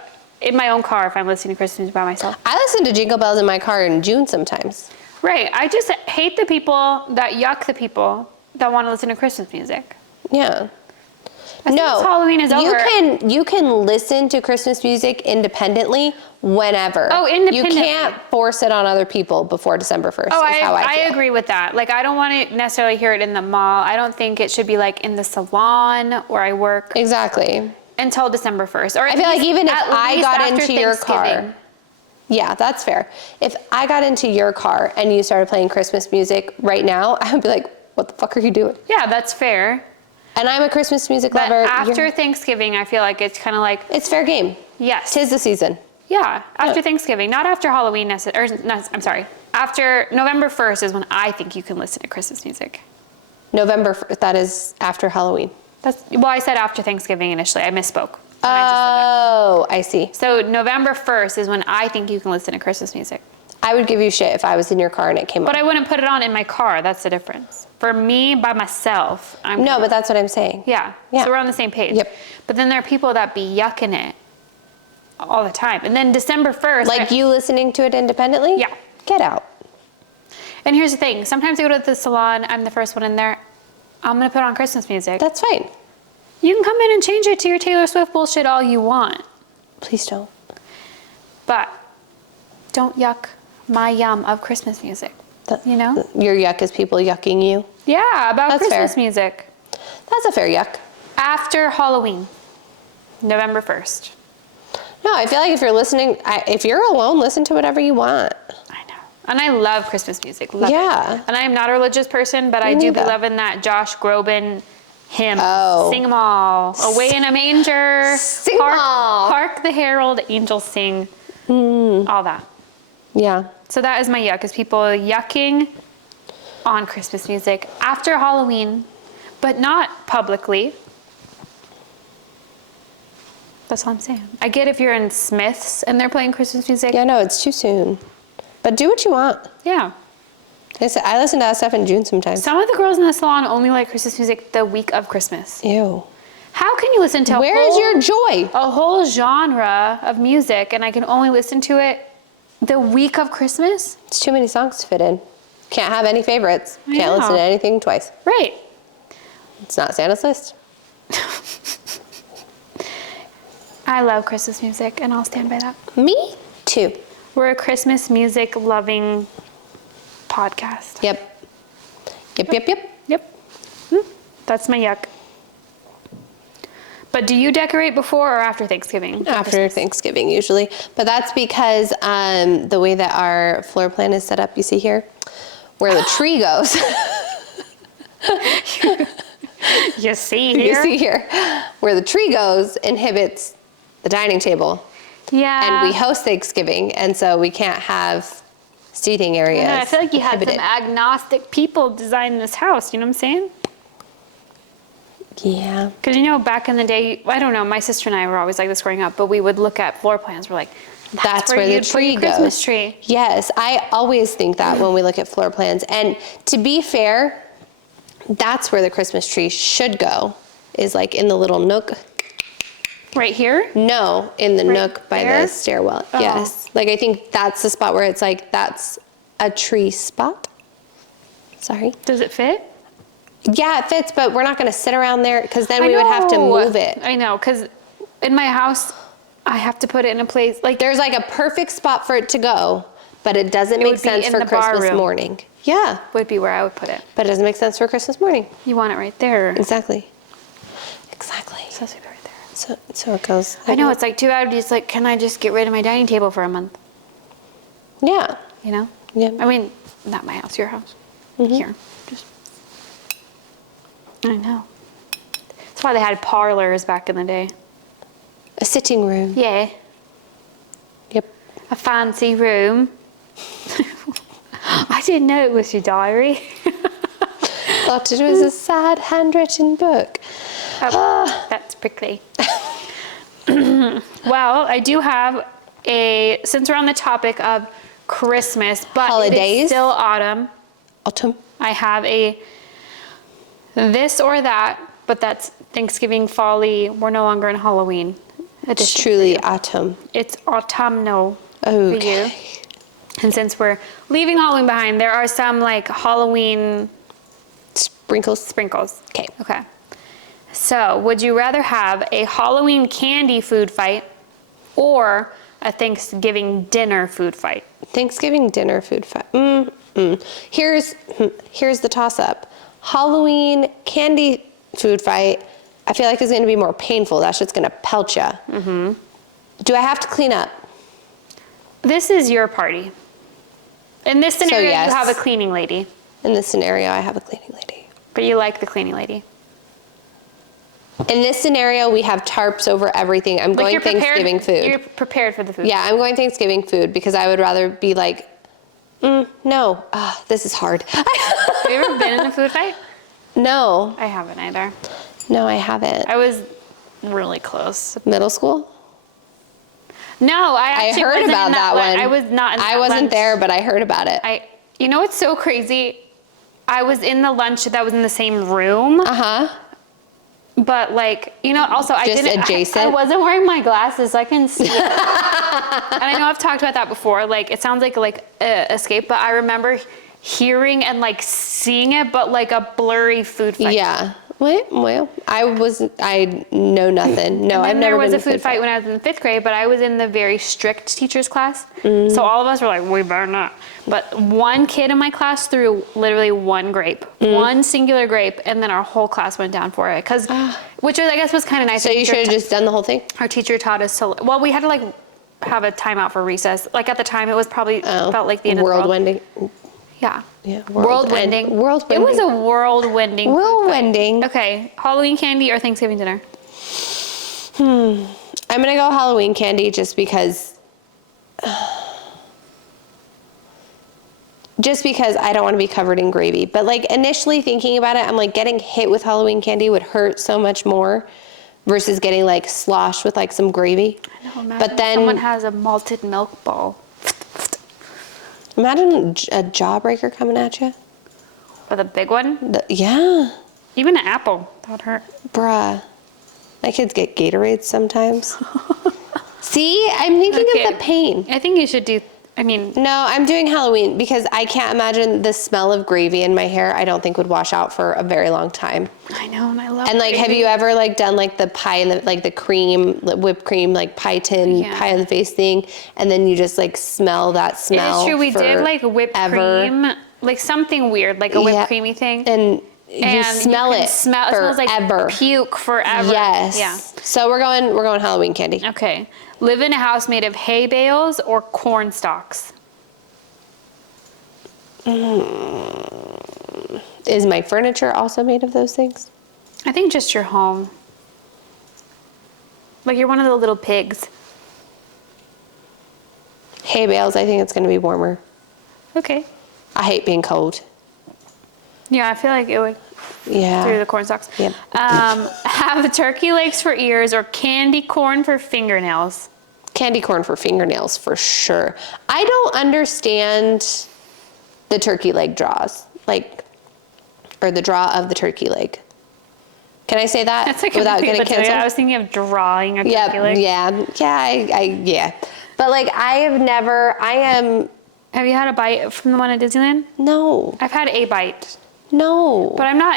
in my own car, if I'm listening to Christmas music by myself. I listen to Jingle Bells in my car in June sometimes. Right, I just hate the people that yuck the people that want to listen to Christmas music. Yeah. As soon as Halloween is over. You can listen to Christmas music independently whenever. Oh, independently. You can't force it on other people before December 1st. Oh, is how I feel. agree with that. Like, I don't want to necessarily hear it in the mall. I don't think it should be like in the salon where I work Exactly. until December 1st. Or I feel like even if at I least got after into your Thanksgiving. car. Yeah, that's fair. If I got into your car and you started playing Christmas music right now, I would be like, what the fuck are you doing? Yeah, that's fair. And I'm a Christmas music But lover. after Thanksgiving, I feel like it's kind of like, It's fair game. yes. 'Tis the season. Yeah, after Yeah. Thanksgiving, not after Halloween necessarily. I'm sorry. After November 1st is when I think you can listen to Christmas music. That is after Halloween. Well, I said after Thanksgiving initially. I misspoke. Oh, I see. So November 1st is when I think you can listen to Christmas music. I would give you shit if I was in your car and it came But on. I wouldn't put it on in my car. That's the difference. For me, by myself, No, but that's what I'm saying. Yeah. Yeah. So we're on the same page. Yep. But then there are people that be yucking it all the time. And then December 1st. Like you listening to it independently? Yeah. Get out. And here's the thing. Sometimes I go to the salon. I'm the first one in there. I'm going to put on Christmas music. That's fine. You can come in and change it to your Taylor Swift bullshit all you want. Please don't. But don't yuck my yum of Christmas music. You know? Your yuck is people yucking you. Yeah, about That's Christmas fair. music. That's a fair yuck. After Halloween, November 1st. No, I feel like if you're listening, if you're alone, listen to whatever you want. I know. And I love Christmas music. Love Yeah. it. And I am not a religious person, but I do be loving that Josh Groban hymn. Oh. Sing 'em all. Away in a manger. Sing 'em all. Hark the herald angels sing. All that. Yeah. So that is my yuck, is people yucking on Christmas music after Halloween, but not publicly. That's all I'm saying. I get if you're in Smith's and they're playing Christmas music. Yeah, no, it's too soon. But do what you want. Yeah. I listen to that stuff in June sometimes. Some of the girls in the salon only like Christmas music the week of Christmas. Ew. How can you listen to Where is your joy? a whole genre of music and I can only listen to it the week of Christmas? It's too many songs to fit in. Can't have any favorites. I Can't listen know. to anything twice. Right. It's not Santa's list. I love Christmas music and I'll stand by that. Me too. We're a Christmas music loving podcast. Yep. Yep. Yep. That's my yuck. But do you decorate before or after Thanksgiving? After Thanksgiving usually. But that's because the way that our floor plan is set up, you see here, where the tree goes. You see You here? see here, where the tree goes inhibits the dining table. Yeah. And we host Thanksgiving, and so we can't have seating areas. I feel like you had some inhibited. agnostic people design this house, you know what I'm saying? Yeah. Because you know, back in the day, I don't know, my sister and I were always like this growing up, but we would look at floor plans, we're like, That's where the you'd put tree your Christmas goes. tree. Yes, I always think that when we look at floor plans. And to be fair, that's where the Christmas tree should go, is like in the little nook. Right here? No, in the Right nook by there? the stairwell. Oh. Yes. Like I think that's the spot where it's like, that's a tree spot. Sorry. Does it fit? Yeah, it fits, but we're not going to sit around there because then we would have to move it. I know, because in my house, I have to put it in a place, like, There's like a perfect spot for it to go, but it doesn't make would be sense in for the bar Christmas room. morning. Yeah, would be where I would put it. but it doesn't make sense for Christmas morning. You want it right there. Exactly. Exactly. So it's right there. So it goes. I know, it's like too bad. It's like, can I just get rid of my dining table for a month? Yeah. You know? Yeah. I mean, not my house, your house. Here. Just. I know. That's why they had parlors back in the day. A sitting room. Yeah. Yep. A fancy room. I didn't know it was your diary. Thought it was a sad handwritten book. That's prickly. Well, I do have since we're on the topic of Christmas, but it Holidays. is still autumn. Autumn. I have a this or that, but that's Thanksgiving, folly. We're no longer in Halloween. It's truly autumn. It's autumnal for Okay. you. And since we're leaving Halloween behind, there are some like Halloween Sprinkles. sprinkles. Okay. Okay. So, would you rather have a Halloween candy food fight or a Thanksgiving dinner food fight? Thanksgiving dinner food fight. Here's the toss up. Halloween candy food fight, I feel like is going to be more painful. That shit's going to pelt ya. Mm-hmm. Do I have to clean up? This is your party. In this scenario, yes. you have a cleaning lady, In this scenario, I have a cleaning lady. but you like the cleaning lady. In this scenario, we have tarps over everything. I'm going Thanksgiving food. You're prepared for the food. Yeah, I'm going Thanksgiving food because I would rather be like, no, this is hard. Have you ever been in a food fight? No. I haven't either. No, I haven't. I was really close. Middle school? No, I I actually heard wasn't about in that one. I was not in that I wasn't lunch. there, but I heard about it. You know what's so crazy? I was in the lunch that was in the same room. Uh-huh. But like, you know, also I Just didn't, adjacent? I wasn't wearing my glasses, so I can see it. And I know I've talked about that before. Like, it sounds like escape, but I remember hearing and like seeing it, but like a blurry food fight. Yeah. Well, I know nothing. No, I've never been There was in a food fight when I was in 5th grade, but I was in the very strict teacher's class. So all of us were like, we better not. But one kid in my class threw literally one grape, one singular grape, and then our whole class went down for it. Which was, I guess, was kind of nice. So you should have just done the whole thing? Our teacher taught us to, well, we had to like have a timeout for recess. Like at the time, it was probably felt like the end of the world. Whirlwinding. Yeah. Yeah. Whirlwinding. Whirlwinding. It was a whirlwinding. Whirlwinding. Okay. Halloween candy or Thanksgiving dinner? I'm gonna go Halloween candy just because I don't want to be covered in gravy. But like initially thinking about it, I'm like getting hit with Halloween candy would hurt so much more versus getting like sloshed with like some gravy. I know, imagine But then someone has a malted milk ball. imagine a jawbreaker coming at you. Or the big one. Yeah. Even an apple. That would hurt. Bruh. My kids get Gatorades sometimes. See, I'm thinking of the pain. I think you should do, No, I'm doing Halloween because I can't imagine the smell of gravy in my hair. I don't think would wash out for a very long time. I know, and I love And like, have you ever like done like the pie and the cream, whipped cream, like pie tin, pie in the face thing, and then you just like smell that smell. It is true. We did like whipped cream, like something weird, like a whipped creamy thing. And you smell it. It smells like puke forever. Yes. Yeah. So we're going Halloween candy. Okay. Live in a house made of hay bales or corn stalks. Is my furniture also made of those things? I think just your home. Like you're one of the little pigs. Hay bales, I think it's going to be warmer. Okay. I hate being cold. Yeah, I feel like it would through the corn stalks. Yep. Have turkey legs for ears or candy corn for fingernails. Candy corn for fingernails for sure. I don't understand the turkey leg draws, or the draw of the turkey leg. Can I say that That's like without getting canceled? I was thinking of drawing a turkey leg. Yeah. But like have Have you had a bite from the one at Disneyland? No. I've had a bite. No. But I'm not,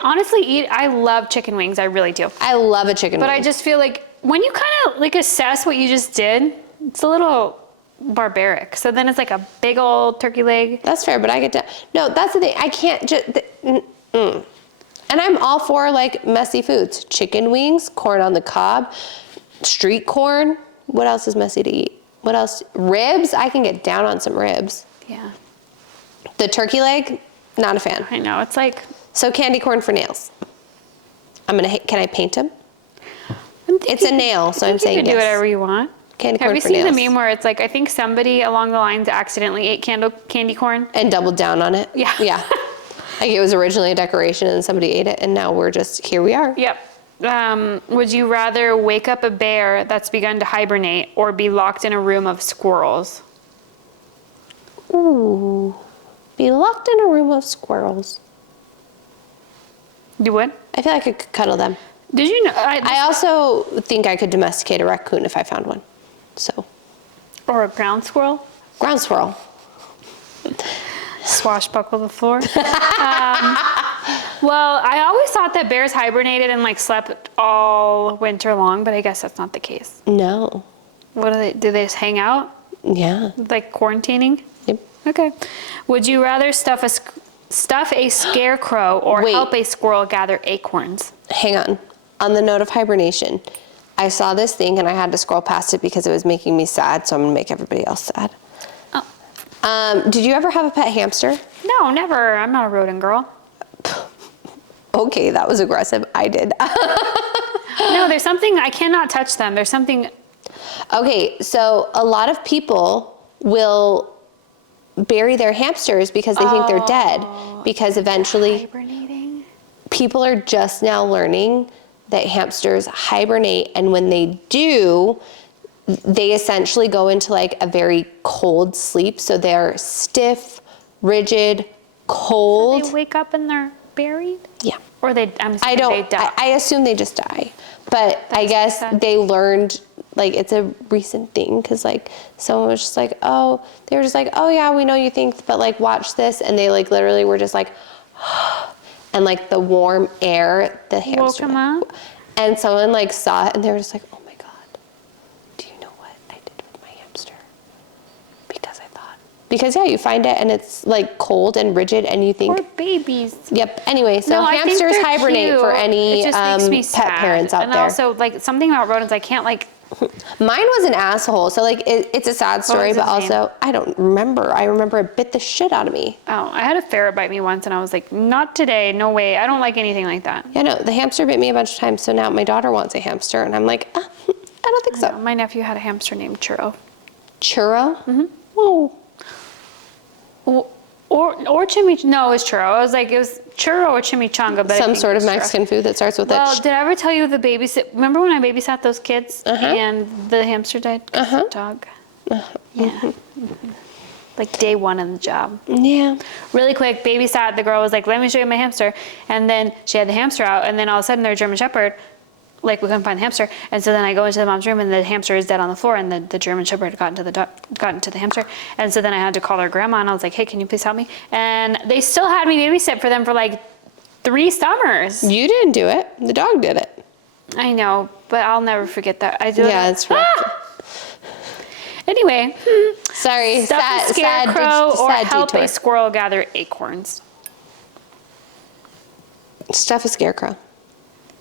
honestly, I love chicken wings. I really do. I love a chicken wing. But I just feel like when you kind of like assess what you just did, it's a little barbaric. So then it's like a big old turkey leg. That's fair, but I get to, no, that's the thing. I can't just, and I'm all for like messy foods. Chicken wings, corn on the cob, street corn. What else is messy to eat? What else? Ribs, I can get down on some ribs. Yeah. The turkey leg, not a fan. I know, it's like. So candy corn for nails. Can I paint them? It's a nail, so I'm saying yes. You can do whatever you want. Candy corn for nails. Have for you seen nails. the meme where it's like, I think somebody along the lines accidentally ate candy corn? And doubled down on it? Yeah. Yeah. Like it was originally a decoration and somebody ate it and now here we are. Yep. Would you rather wake up a bear that's begun to hibernate or be locked in a room of squirrels? Ooh. Be locked in a room of squirrels. You would? I feel like I could cuddle them. Did you know? I also think I could domesticate a raccoon if I found one. So. Or a ground squirrel? Ground squirrel. Swashbuckle the floor. Well, I always thought that bears hibernated and like slept all winter long, but I guess that's not the case. No. What do they just hang out? Yeah. Like quarantining? Yep. Okay. Would you rather stuff a scarecrow or help a squirrel gather acorns? Hang on. On the note of hibernation, I saw this thing and I had to scroll past it because it was making me sad, so I'm gonna make everybody else sad. Oh. Did you ever have a pet hamster? No, never. I'm not a rodent girl. Okay, that was aggressive. I did. No, there's something, I cannot touch them. There's something. Okay, so a lot of people will bury their hamsters because they think they're dead because eventually. Hibernating? people are just now learning that hamsters hibernate, and when they do, they essentially go into like a very cold sleep. So they're stiff, rigid, cold. They wake up and they're buried? Yeah. Or they, they die. I assume they just die. But I guess sad. they learned, like, it's a recent thing, because like someone was just like, oh, they were just like, oh yeah, we know you think, but like watch this, and they like literally were just like, and like the warm air, the hamster Woke 'em up? and someone like saw it, and they were just like, oh my god, do you know what I did with my hamster? Because yeah, you find it and it's like cold and rigid, and you think, Poor babies. yep. Anyway, so No, I think hamsters they're hibernate cute. for any It just makes me pet sad. parents out and there. also, like, something about rodents, I can't, like, Mine was an asshole, so like it's a sad story, was but his name? also I don't remember. I remember it bit the shit out of me. oh, I had a ferret bite me once, and I was like, not today, no way. I don't like anything like that. Yeah, no, the hamster bit me a bunch of times, so now my daughter wants a hamster, and I'm like, I don't think so. My nephew had a hamster named Churro. Churro? Mm-hmm. Oh. Or chimichanga. No, it was churro. I was like, it was churro or chimichanga, but I Some think sort it of was churro. Mexican food that starts with Well, a did I ever tell you the babysit? Remember when I babysat those kids and the hamster died? Dog. Yeah. Mm-hmm. Like day one of the job. Yeah. Really quick, babysat. The girl was like, "Let me show you my hamster," and then she had the hamster out, and then all of a sudden, their German Shepherd. Like, we couldn't find the hamster, and so then I go into the mom's room, and the hamster is dead on the floor, and the German Shepherd got into the hamster, and so then I had to call their grandma, and I was like, "Hey, can you please help me?" And they still had me babysit for them for like 3 summers. You didn't do it. The dog did it. I know, but I'll never forget that. I do. Yeah, it's rough. Anyway, Sorry. stuff sad, a scarecrow sad, or sad help detour. a squirrel gather acorns. Stuff a scarecrow.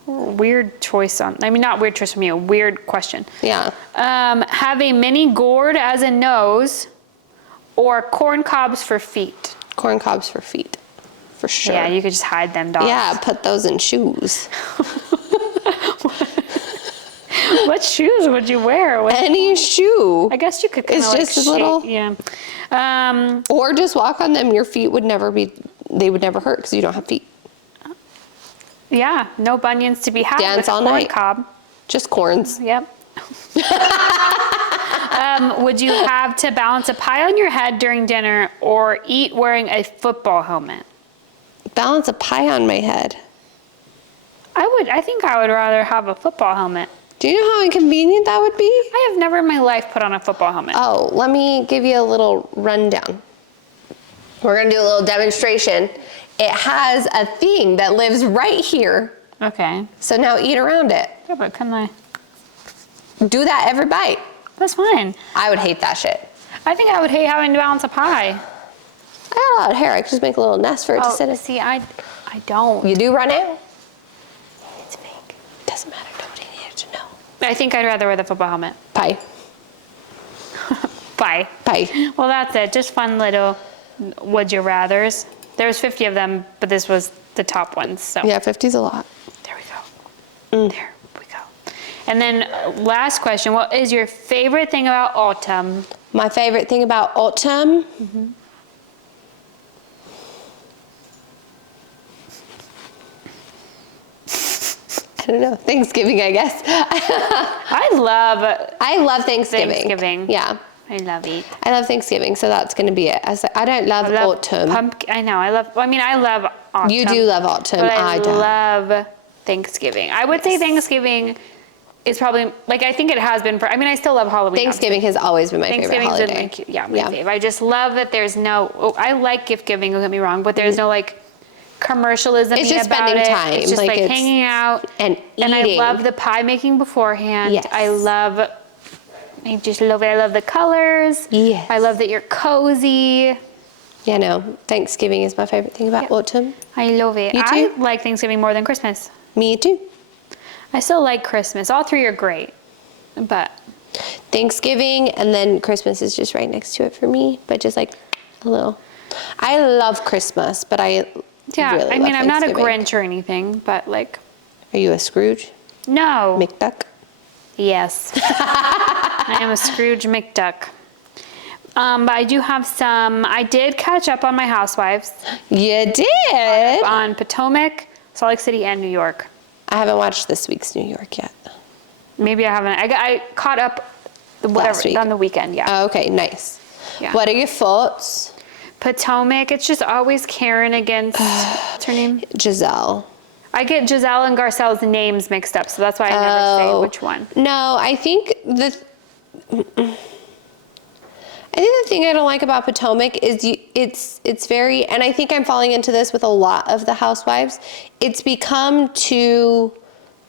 Weird choice on. I mean, not weird choice from you. Weird question. Yeah. Have a mini gourd as a nose, or corn cobs for feet. Corn cobs for feet. For sure. Yeah, you could just hide them, dogs. Yeah, put those in shoes. What shoes would you wear? Any shoe. I guess you could kind It's of like just a little- Yeah. Or just walk on them. Your feet would never hurt because you don't have feet. Yeah. No bunions to be had. Dance with a all corn night. cob. Just corns. Yep. Would you have to balance a pie on your head during dinner or eat wearing a football helmet? Balance a pie on my head. I think I would rather have a football helmet. Do you know how inconvenient that would be? I have never in my life put on a football helmet. Oh, let me give you a little rundown. We're gonna do a little demonstration. It has a thing that lives right here. Okay. So now eat around it. Yeah, but can I? Do that every bite. That's fine. I would hate that shit. I think I would hate having to balance a pie. I got a lot of hair. I could just make a little nest for it to sit in. See, I don't. You do run out? It's fake. Doesn't matter. Nobody needed to know. I think I'd rather wear the football helmet. Pie. Bye. Pie. Well, that's it. Just fun little would you rathers. There was 50 of them, but this was the top ones. So Yeah, 50's a lot. there we go. There we go. And then last question, what is your favorite thing about autumn? My favorite thing about autumn. I don't know. Thanksgiving, I guess. I love Thanksgiving. Yeah. I love it. I love Thanksgiving, so that's going to be it. I don't love autumn. I know. I love autumn. You do love autumn. But I I don't. love Thanksgiving. I would say Thanksgiving is probably, like, I think it has been for, I mean, I still love Halloween. Thanksgiving has always been my favorite Thanksgiving's holiday. been my fave. I just love that there's no, I like gift giving, don't get me wrong, but the's no like commercialism It's just about spending it. time. It's just Like, like it's- hanging out. and And I eating. love the pie making beforehand. Yes. I just love it. I love the colors. Yes. I love that you're cozy. Yeah, no. Thanksgiving is my favorite thing about autumn. I love it. You I too? like Thanksgiving more than Christmas. Me too. I still like Christmas. All three are great. But Thanksgiving and then Christmas is just right next to it for me, but just like a little. I love Christmas, but I yeah, really I mean, love I'm not a Thanksgiving. Grinch or anything, but like, Are you a Scrooge no. McDuck? Yes. I am a Scrooge McDuck. But I do have I did catch up on my Housewives You did? on Potomac, Salt Lake City and New York. I haven't watched this week's New York yet. Maybe I haven't. I caught up Last week. on the weekend, yeah. Oh, okay, nice. Yeah. What are your thoughts? Potomac, it's just always Karen against, what's her name? Giselle. I get Giselle and Garcelle's names mixed up, so that's why I never say which one. No, I think the thing I don't like about Potomac is it's very, and I think I'm falling into this with a lot of the housewives, it's become too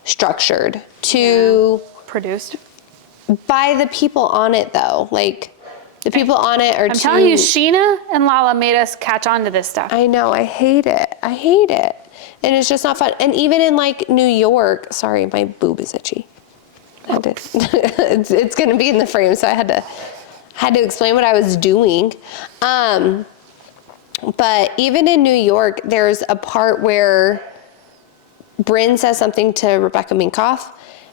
structured, too Produced. by the people on it though. Like the people on it are I'm telling you, Sheena and Lala made us catch on to this stuff. I know, I hate it. And it's just not fun. And even in like New York, sorry, my boob is itchy. It's going to be in the frame, so I had to explain what I was doing. But even in New York, there's a part where Brynn says something to Rebecca Minkoff,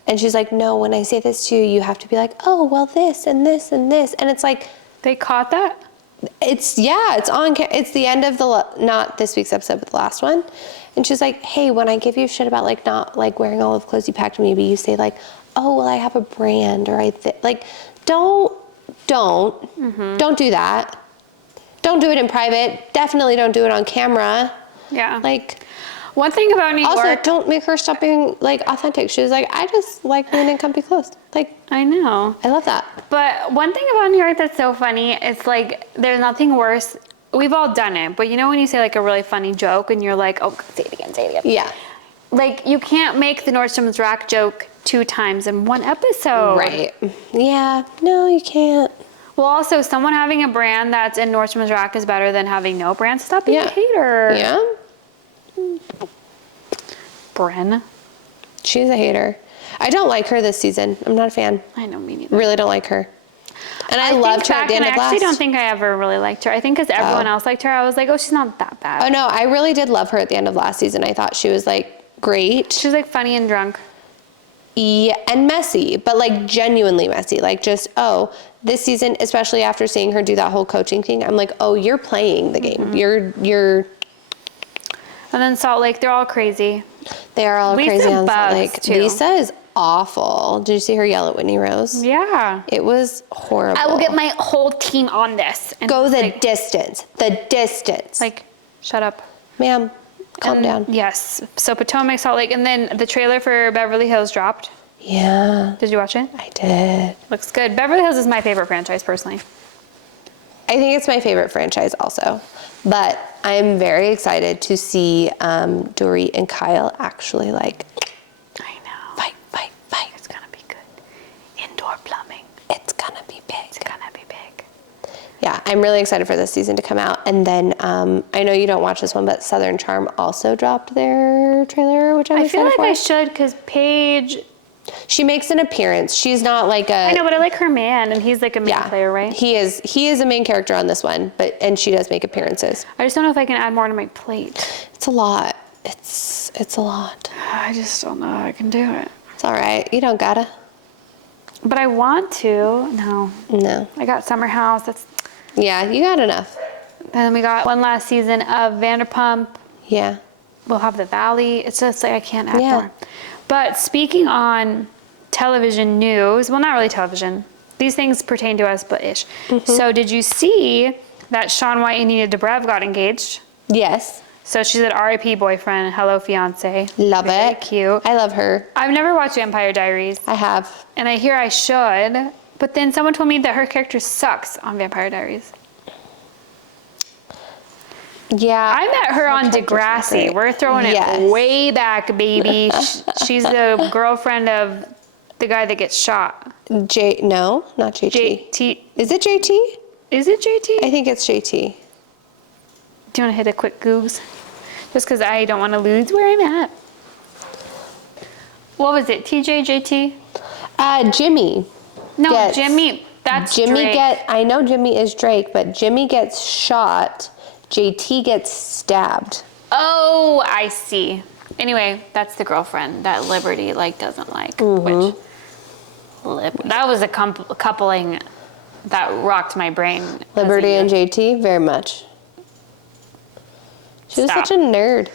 and she's like, no, when I say this to you, you have to be like, oh, well, this and this and this. And it's like... They caught that? It's on, it's the end of not this week's episode, but the last one. And she's like, hey, when I give you shit about like not like wearing all of the clothes you packed me, but you say like, oh, well, I have a brand, or like, don't do that. Don't do it in private. Definitely don't do it on camera. Yeah. Like, one thing about New York. also, don't make her stop being like authentic. She was like, I just like being in comfy clothes. Like, I know. I love that. But one thing about New York that's so funny, it's like there's nothing worse. We've all done it, but you know when you say like a really funny joke and you're like, oh, say it again. Yeah. Like you can't make the Nordstrom's rack joke 2 times in one episode. Right. Yeah. No, you can't. Well, also, someone having a brand that's in Nordstrom's rack is better than having no brand. Stop being a hater. Yeah. Brynn. She's a hater. I don't like her this season. I'm not a fan. I know, me neither. Really don't like her. And I loved her at the end of last. I actually don't think I ever really liked her. I think because everyone else liked her, I was like, oh, she's not that bad. Oh, no, I really did love her at the end of last season. I thought she was, like, great. She was, like, funny and drunk. Yeah, and messy, but, like, genuinely messy. Like, just, this season, especially after seeing her do that whole coaching thing, I'm like, oh, you're playing the game. Mm-hmm. You're... And then Salt Lake, they're all crazy. They are all crazy on Salt Lake. Too. Lisa is awful. Did you see her yell at Whitney Rose? Yeah. It was horrible. I will get my whole team on this. And go the distance. The distance. Like, shut up. Ma'am, calm down. Yes. So Potomac, Salt Lake, and then the trailer for Beverly Hills dropped. Yeah. Did you watch it? I did. Looks good. Beverly Hills is my favorite franchise, personally. I think it's my favorite franchise also. But I'm very excied to see Dory and Kyle actually like... I know. Fight. It's gonna be good. Indoor plumbing. It's gonna be big. It's gonna be big. Yeah, I'm really excited for this season to come out. And then I know you don't watch this one, but Southern Charm also dropped their trailer, which I'm excited for. I feel like I should, because Paige... She makes an appearance. She's not like a... I know, but I like her man, and he's like a main player, right? He is a main character on this one, and she does make appearances. I just don't know if I can add more to my plate. It's a lot. It's a lot. I just don't know how I can do it. It's all right. You don't gotta. But I want to. No. I got Summer House. Yeah, you got enough. And then we got one last season of Vanderpump. Yeah. We'll have The Valley. It's just like I can't add more. But speaking on television news, well, not really television. These things pertain to us, but ish. Mm-hmm. So did you see that Shaun White and Nina Dobrev got engaged? Yes. So she said RIP boyfriend, hello fiance. Love Very it. Cute. I love her. I've never watched Vampire Diaries. I have. And I hear I should, but then someone told me that her character sucks on Vampire Diaries. Yeah. I met her on Degrassi. We're throwing it way back, baby. She's the girlfriend of the guy that gets shot. No, not JT. JT. Is it JT? Is it JT? I think it's JT. Do you want to hit a quick Googs? Just because I don't want to lose where I'm at. What was it? TJ, JT? Jimmy. No, Jimmy. That's Jimmy Drake. I know Jimmy is Drake, but Jimmy gets shot. JT gets stabbed. Oh, I see. Anyway, that's the girlfriend that Liberty doesn't like. Mm-hmm. That was a coupling that rocked my brain. Liberty and JT, very much. She was such a nerd.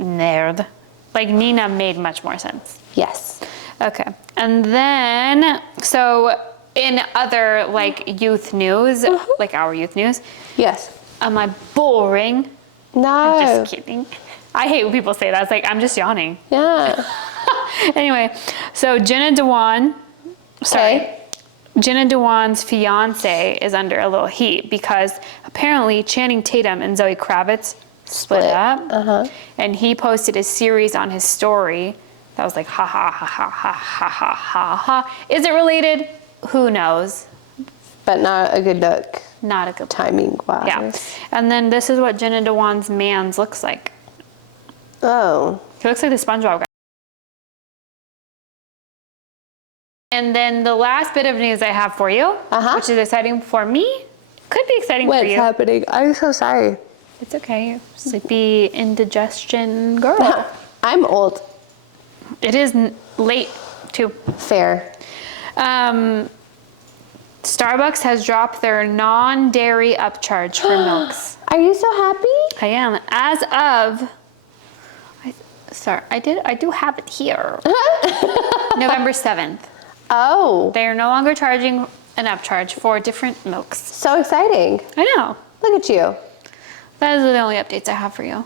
nerd. Like Nina made much more sense. Yes. Okay. And then, so in other like youth news, like our youth news, Yes. am I boring? No. Just kidding. I hate when people say that. It's like, I'm just yawning. Yeah. Anyway, so Jenna Dewan, Okay. Jenna Dewan's fiance is under a little heat because apparently Channing Tatum and Zoe Kravitz split up. And he posted a series on his story that was like, ha ha ha ha ha ha ha ha ha. Is it related? Who knows? But not a good look. Not a good Timing wise. Yeah. And then this is what Jenna Dewan's man's looks like. Oh. He looks like the SpongeBob guy. And then the last bit of news I have for you, which is exciting for me, could be exciting for What's you. happening? I'm so sorry. It's okay, sleepy indigestion girl. I'm old. It is late too. Fair. Starbucks has dropped their non-dairy upcharge for milks. Are you so happy? I am. As of, I do have it here. November 7th. Oh. They are no longer charging an upcharge for different milks. So exciting. I know. Look at you. That is the only updates I have for you.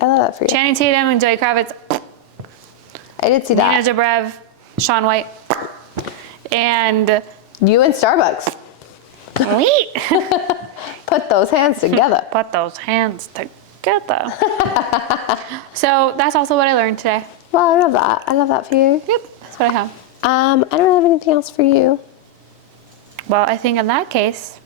I love that for you. Channing Tatum and Zoe Kravitz, I did see that. Nina Dobrev, Shaun White, and You and Starbucks. me. Put those hands together. Put those hands together. So that's also what I learned today. Well, I love that. I love that for you. Yep, that's what I have. I don't have anything else for you. Well, I think in that case,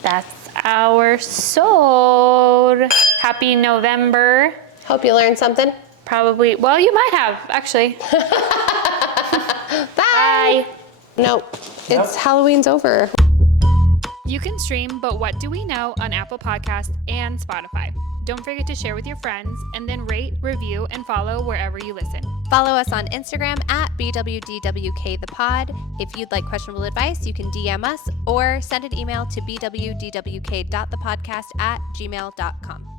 that's our sold. Happy November. Hope you learned something. Probably, well, you might have, actually. Bye. Nope. It's Halloween's over. You can stream But What Do We Know on Apple Podcasts and Spotify. Don't forget to share with your friends and then rate, review, and follow wherever you listen. Follow us on Instagram at BWDWKThePod. If you'd like questionable advice, you can DM us or send an email to bwdwk.thepodcast@gmail.com.